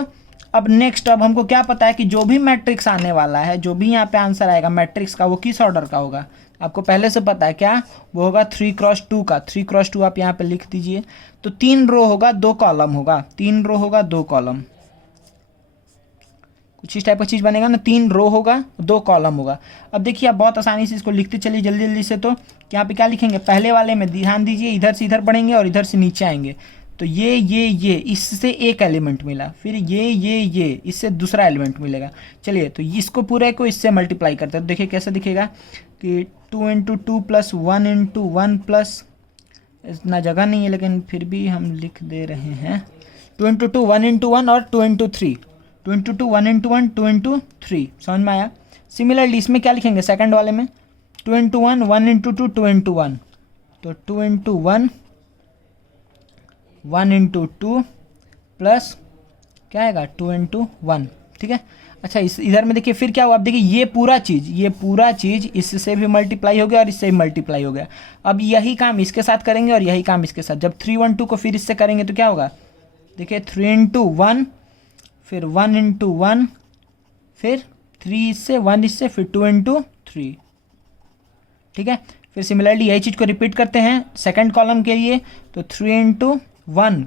अब नेक्स्ट, अब हमको क्या पता है कि जो भी मैट्रिक्स आने वाला है, जो भी यहाँ पे आंसर आएगा मैट्रिक्स का, वो किस ऑर्डर का होगा, आपको पहले से पता है क्या, वो होगा 3 × 2 का। 3 × 2 आप यहाँ पे लिख दीजिए, तो 3 रो होगा 2 कॉलम होगा, 3 रो होगा 2 कॉलम, कुछ इस टाइप का चीज़ बनेगा ना, 3 रो होगा 2 कॉलम होगा। अब देखिए आप बहुत आसानी से इसको लिखते चलिए जल्दी जल्दी से, तो यहाँ पे क्या लिखेंगे, पहले वाले में ध्यान दीजिए, इधर से इधर बढ़ेंगे और इधर से नीचे आएंगे, तो ये इससे एक एलिमेंट मिला, फिर ये इससे दूसरा एलिमेंट मिलेगा। चलिए तो इसको पूरे को इससे मल्टीप्लाई करते हैं, तो देखिए कैसे दिखेगा कि 2 × 2 + 1 × 1 प्लस, इतना जगह नहीं है लेकिन फिर भी हम लिख दे रहे हैं, 2 × 2 1 × 1 और 2 × 3, 2 × 2 1 × 1 2 × 3, समझ में आया। सिमिलरली इसमें क्या लिखेंगे सेकंड वाले में, 2 × 1 1 × 2 2 × 1, तो 2 × 1 1 × 2 प्लस क्या आएगा 2 × 1, ठीक है। अच्छा इस इधर में देखिए फिर क्या हुआ, अब देखिए ये पूरा चीज़ इससे भी मल्टीप्लाई हो गया और इससे भी मल्टीप्लाई हो गया। अब यही काम इसके साथ करेंगे और यही काम इसके साथ, जब 3 1 2 को फिर इससे करेंगे तो क्या होगा, देखिए 3 × 1, फिर 1 × 1, फिर 3 इससे 1 इससे, फिर 2 × 3, ठीक है। फिर सिमिलरली यही चीज़ को रिपीट करते हैं सेकंड कॉलम के लिए, तो 3 × 1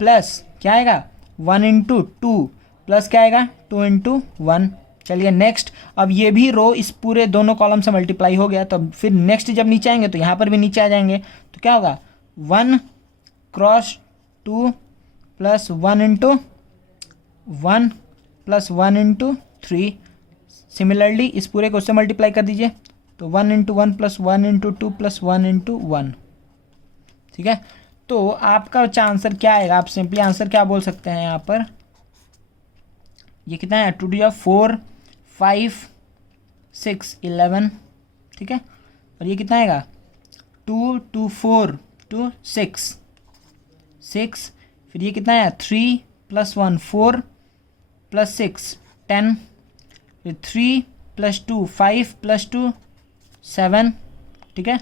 प्लस क्या आएगा 1 × 2 प्लस क्या आएगा 2 × 1। चलिए नेक्स्ट, अब ये भी रो इस पूरे दोनों कॉलम से मल्टीप्लाई हो गया, तो फिर नेक्स्ट जब नीचे आएंगे तो यहाँ पर भी नीचे आ जाएंगे, तो क्या होगा 1 × 2 प्लस 1 × 1 प्लस 1 × 3। सिमिलरली इस पूरे को उससे मल्टीप्लाई कर दीजिए, तो 1 × 1 प्लस 1 × 2 प्लस 1 × 1, ठीक है। तो आपका आंसर क्या आएगा, आप सिंपली आंसर क्या बोल सकते हैं यहाँ पर, ये कितना है 2 × 4 5 6 11, ठीक है। और ये कितना आएगा 2 2 4 2 6 6, फिर ये कितना है 3 + 1 4 + 6 10, फिर 3 + 2 5 + 2 7, ठीक है।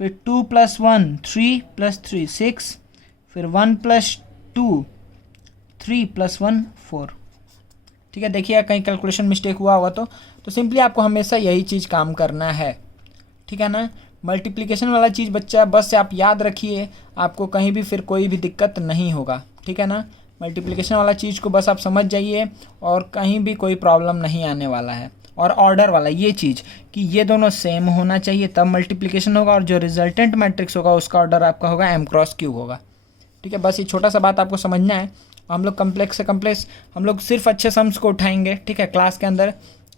फिर 2 + 1 3 + 3 6, फिर 1 + 2 3 + 1 4, ठीक है। देखिए कहीं कैलकुलेशन मिस्टेक हुआ होगा तो सिंपली आपको हमेशा यही चीज़ काम करना है, ठीक है ना। मल्टीप्लिकेशन वाला चीज़ बच्चा बस आप याद रखिए, आपको कहीं भी फिर कोई भी दिक्कत नहीं होगा, ठीक है ना। मल्टीप्लिकेशन वाला चीज़ को बस आप समझ जाइए और कहीं भी कोई प्रॉब्लम नहीं आने वाला है। और ऑर्डर वाला ये चीज़ कि ये दोनों सेम होना चाहिए तब मल्टीप्लिकेशन होगा, और जो रिजल्टेंट मैट्रिक्स होगा उसका ऑर्डर आपका होगा m × q होगा, ठीक है। बस ये छोटा सा बात आपको समझना है। हम लोग कम्प्लेक्स से कम्प्लेक्स हम लोग सिर्फ अच्छे सम्स को उठाएंगे, ठीक है, क्लास के अंदर।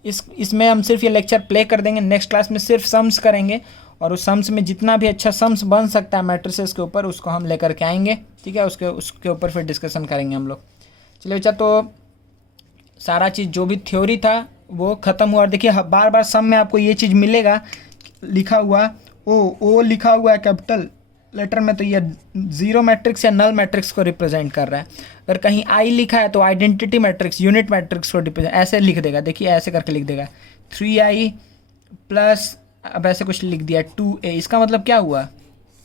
इसमें हम सिर्फ ये लेक्चर प्ले कर देंगे, नेक्स्ट क्लास में सिर्फ सम्स करेंगे, और उस सम्स में जितना भी अच्छा सम्स बन सकता है मैट्रिसेस के ऊपर उसको हम लेकर के आएंगे, ठीक है। उसके ऊपर फिर डिस्कशन करेंगे हम लोग। चलिए बच्चा, तो सारा चीज़ जो भी थ्योरी था वो ख़त्म हुआ। और देखिए बार बार सम में आपको ये चीज़ मिलेगा लिखा हुआ, ओ लिखा हुआ है कैपिटल लेटर में, तो ये जीरो मैट्रिक्स या नल मैट्रिक्स को रिप्रेजेंट कर रहा है। अगर कहीं आई लिखा है तो आइडेंटिटी मैट्रिक्स, यूनिट मैट्रिक्स को रिप्रेजेंट ऐसे लिख देगा, देखिए ऐसे करके लिख देगा 3i प्लस, अब ऐसे कुछ लिख दिया 2a, इसका मतलब क्या हुआ,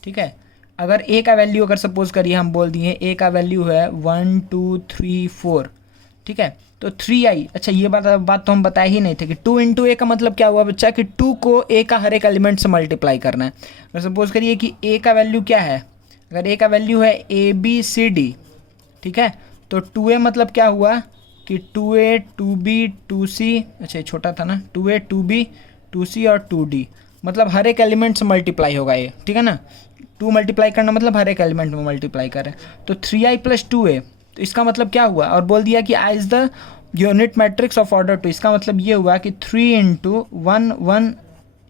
ठीक है। अगर a का वैल्यू अगर सपोज करिए हम बोल दिए a का वैल्यू है 1 2 3 4, ठीक है, तो 3i, अच्छा ये बात तो हम बताए ही नहीं थे कि 2 × a का मतलब क्या हुआ बच्चा कि 2 को a का हर एक एलिमेंट से मल्टीप्लाई करना है। अगर सपोज करिए कि a का वैल्यू क्या है, अगर a का वैल्यू है ABCD, ठीक है, तो 2a मतलब क्या हुआ कि 2a 2b 2c, अच्छा ये छोटा था ना, 2a 2b 2c और 2d, मतलब हर एक एलिमेंट से मल्टीप्लाई होगा ये, ठीक है ना। 2 मल्टीप्लाई करना मतलब हर एक एलिमेंट में मल्टीप्लाई कर रहे हैं, तो 3i + 2a, तो इसका मतलब क्या हुआ, और बोल दिया कि i is the unit matrix of order 2, इसका मतलब ये हुआ कि 3 × 1 1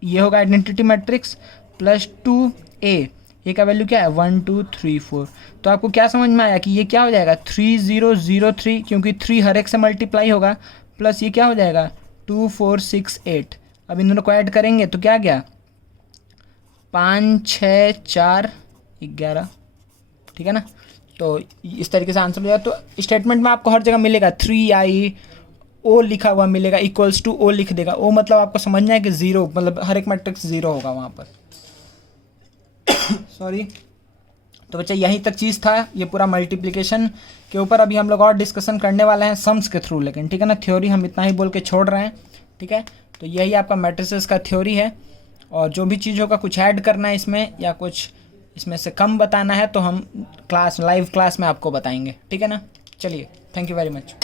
ये होगा आइडेंटिटी मैट्रिक्स प्लस 2a, ए का वैल्यू क्या है 1 2 3 4। तो आपको क्या समझ में आया कि ये क्या हो जाएगा 3 0 0 3, क्योंकि 3 हर एक से मल्टीप्लाई होगा, प्लस ये क्या हो जाएगा 2 4 6 8। अब इन दोनों को ऐड करेंगे तो क्या गया 5 6 4 11, ठीक है ना। तो इस तरीके से आंसर हो जाएगा। तो स्टेटमेंट में आपको हर जगह मिलेगा 3i, ओ लिखा हुआ मिलेगा, = ओ लिख देगा, ओ मतलब आपको समझना है कि 0 मतलब हर एक मैट्रिक्स 0 होगा वहाँ पर। सॉरी। तो बच्चा यहीं तक चीज़ था, ये पूरा मल्टीप्लिकेशन के ऊपर अभी हम लोग और डिस्कशन करने वाले हैं सम्स के थ्रू, लेकिन ठीक है ना, थ्योरी हम इतना ही बोल के छोड़ रहे हैं, ठीक है। तो यही आपका मैट्रिसेस का थ्योरी है, और जो भी चीज़ होगा कुछ ऐड करना है इसमें या कुछ इसमें से कम बताना है तो हम लाइव क्लास में आपको बताएंगे, ठीक है ना। चलिए, थैंक यू वेरी मच।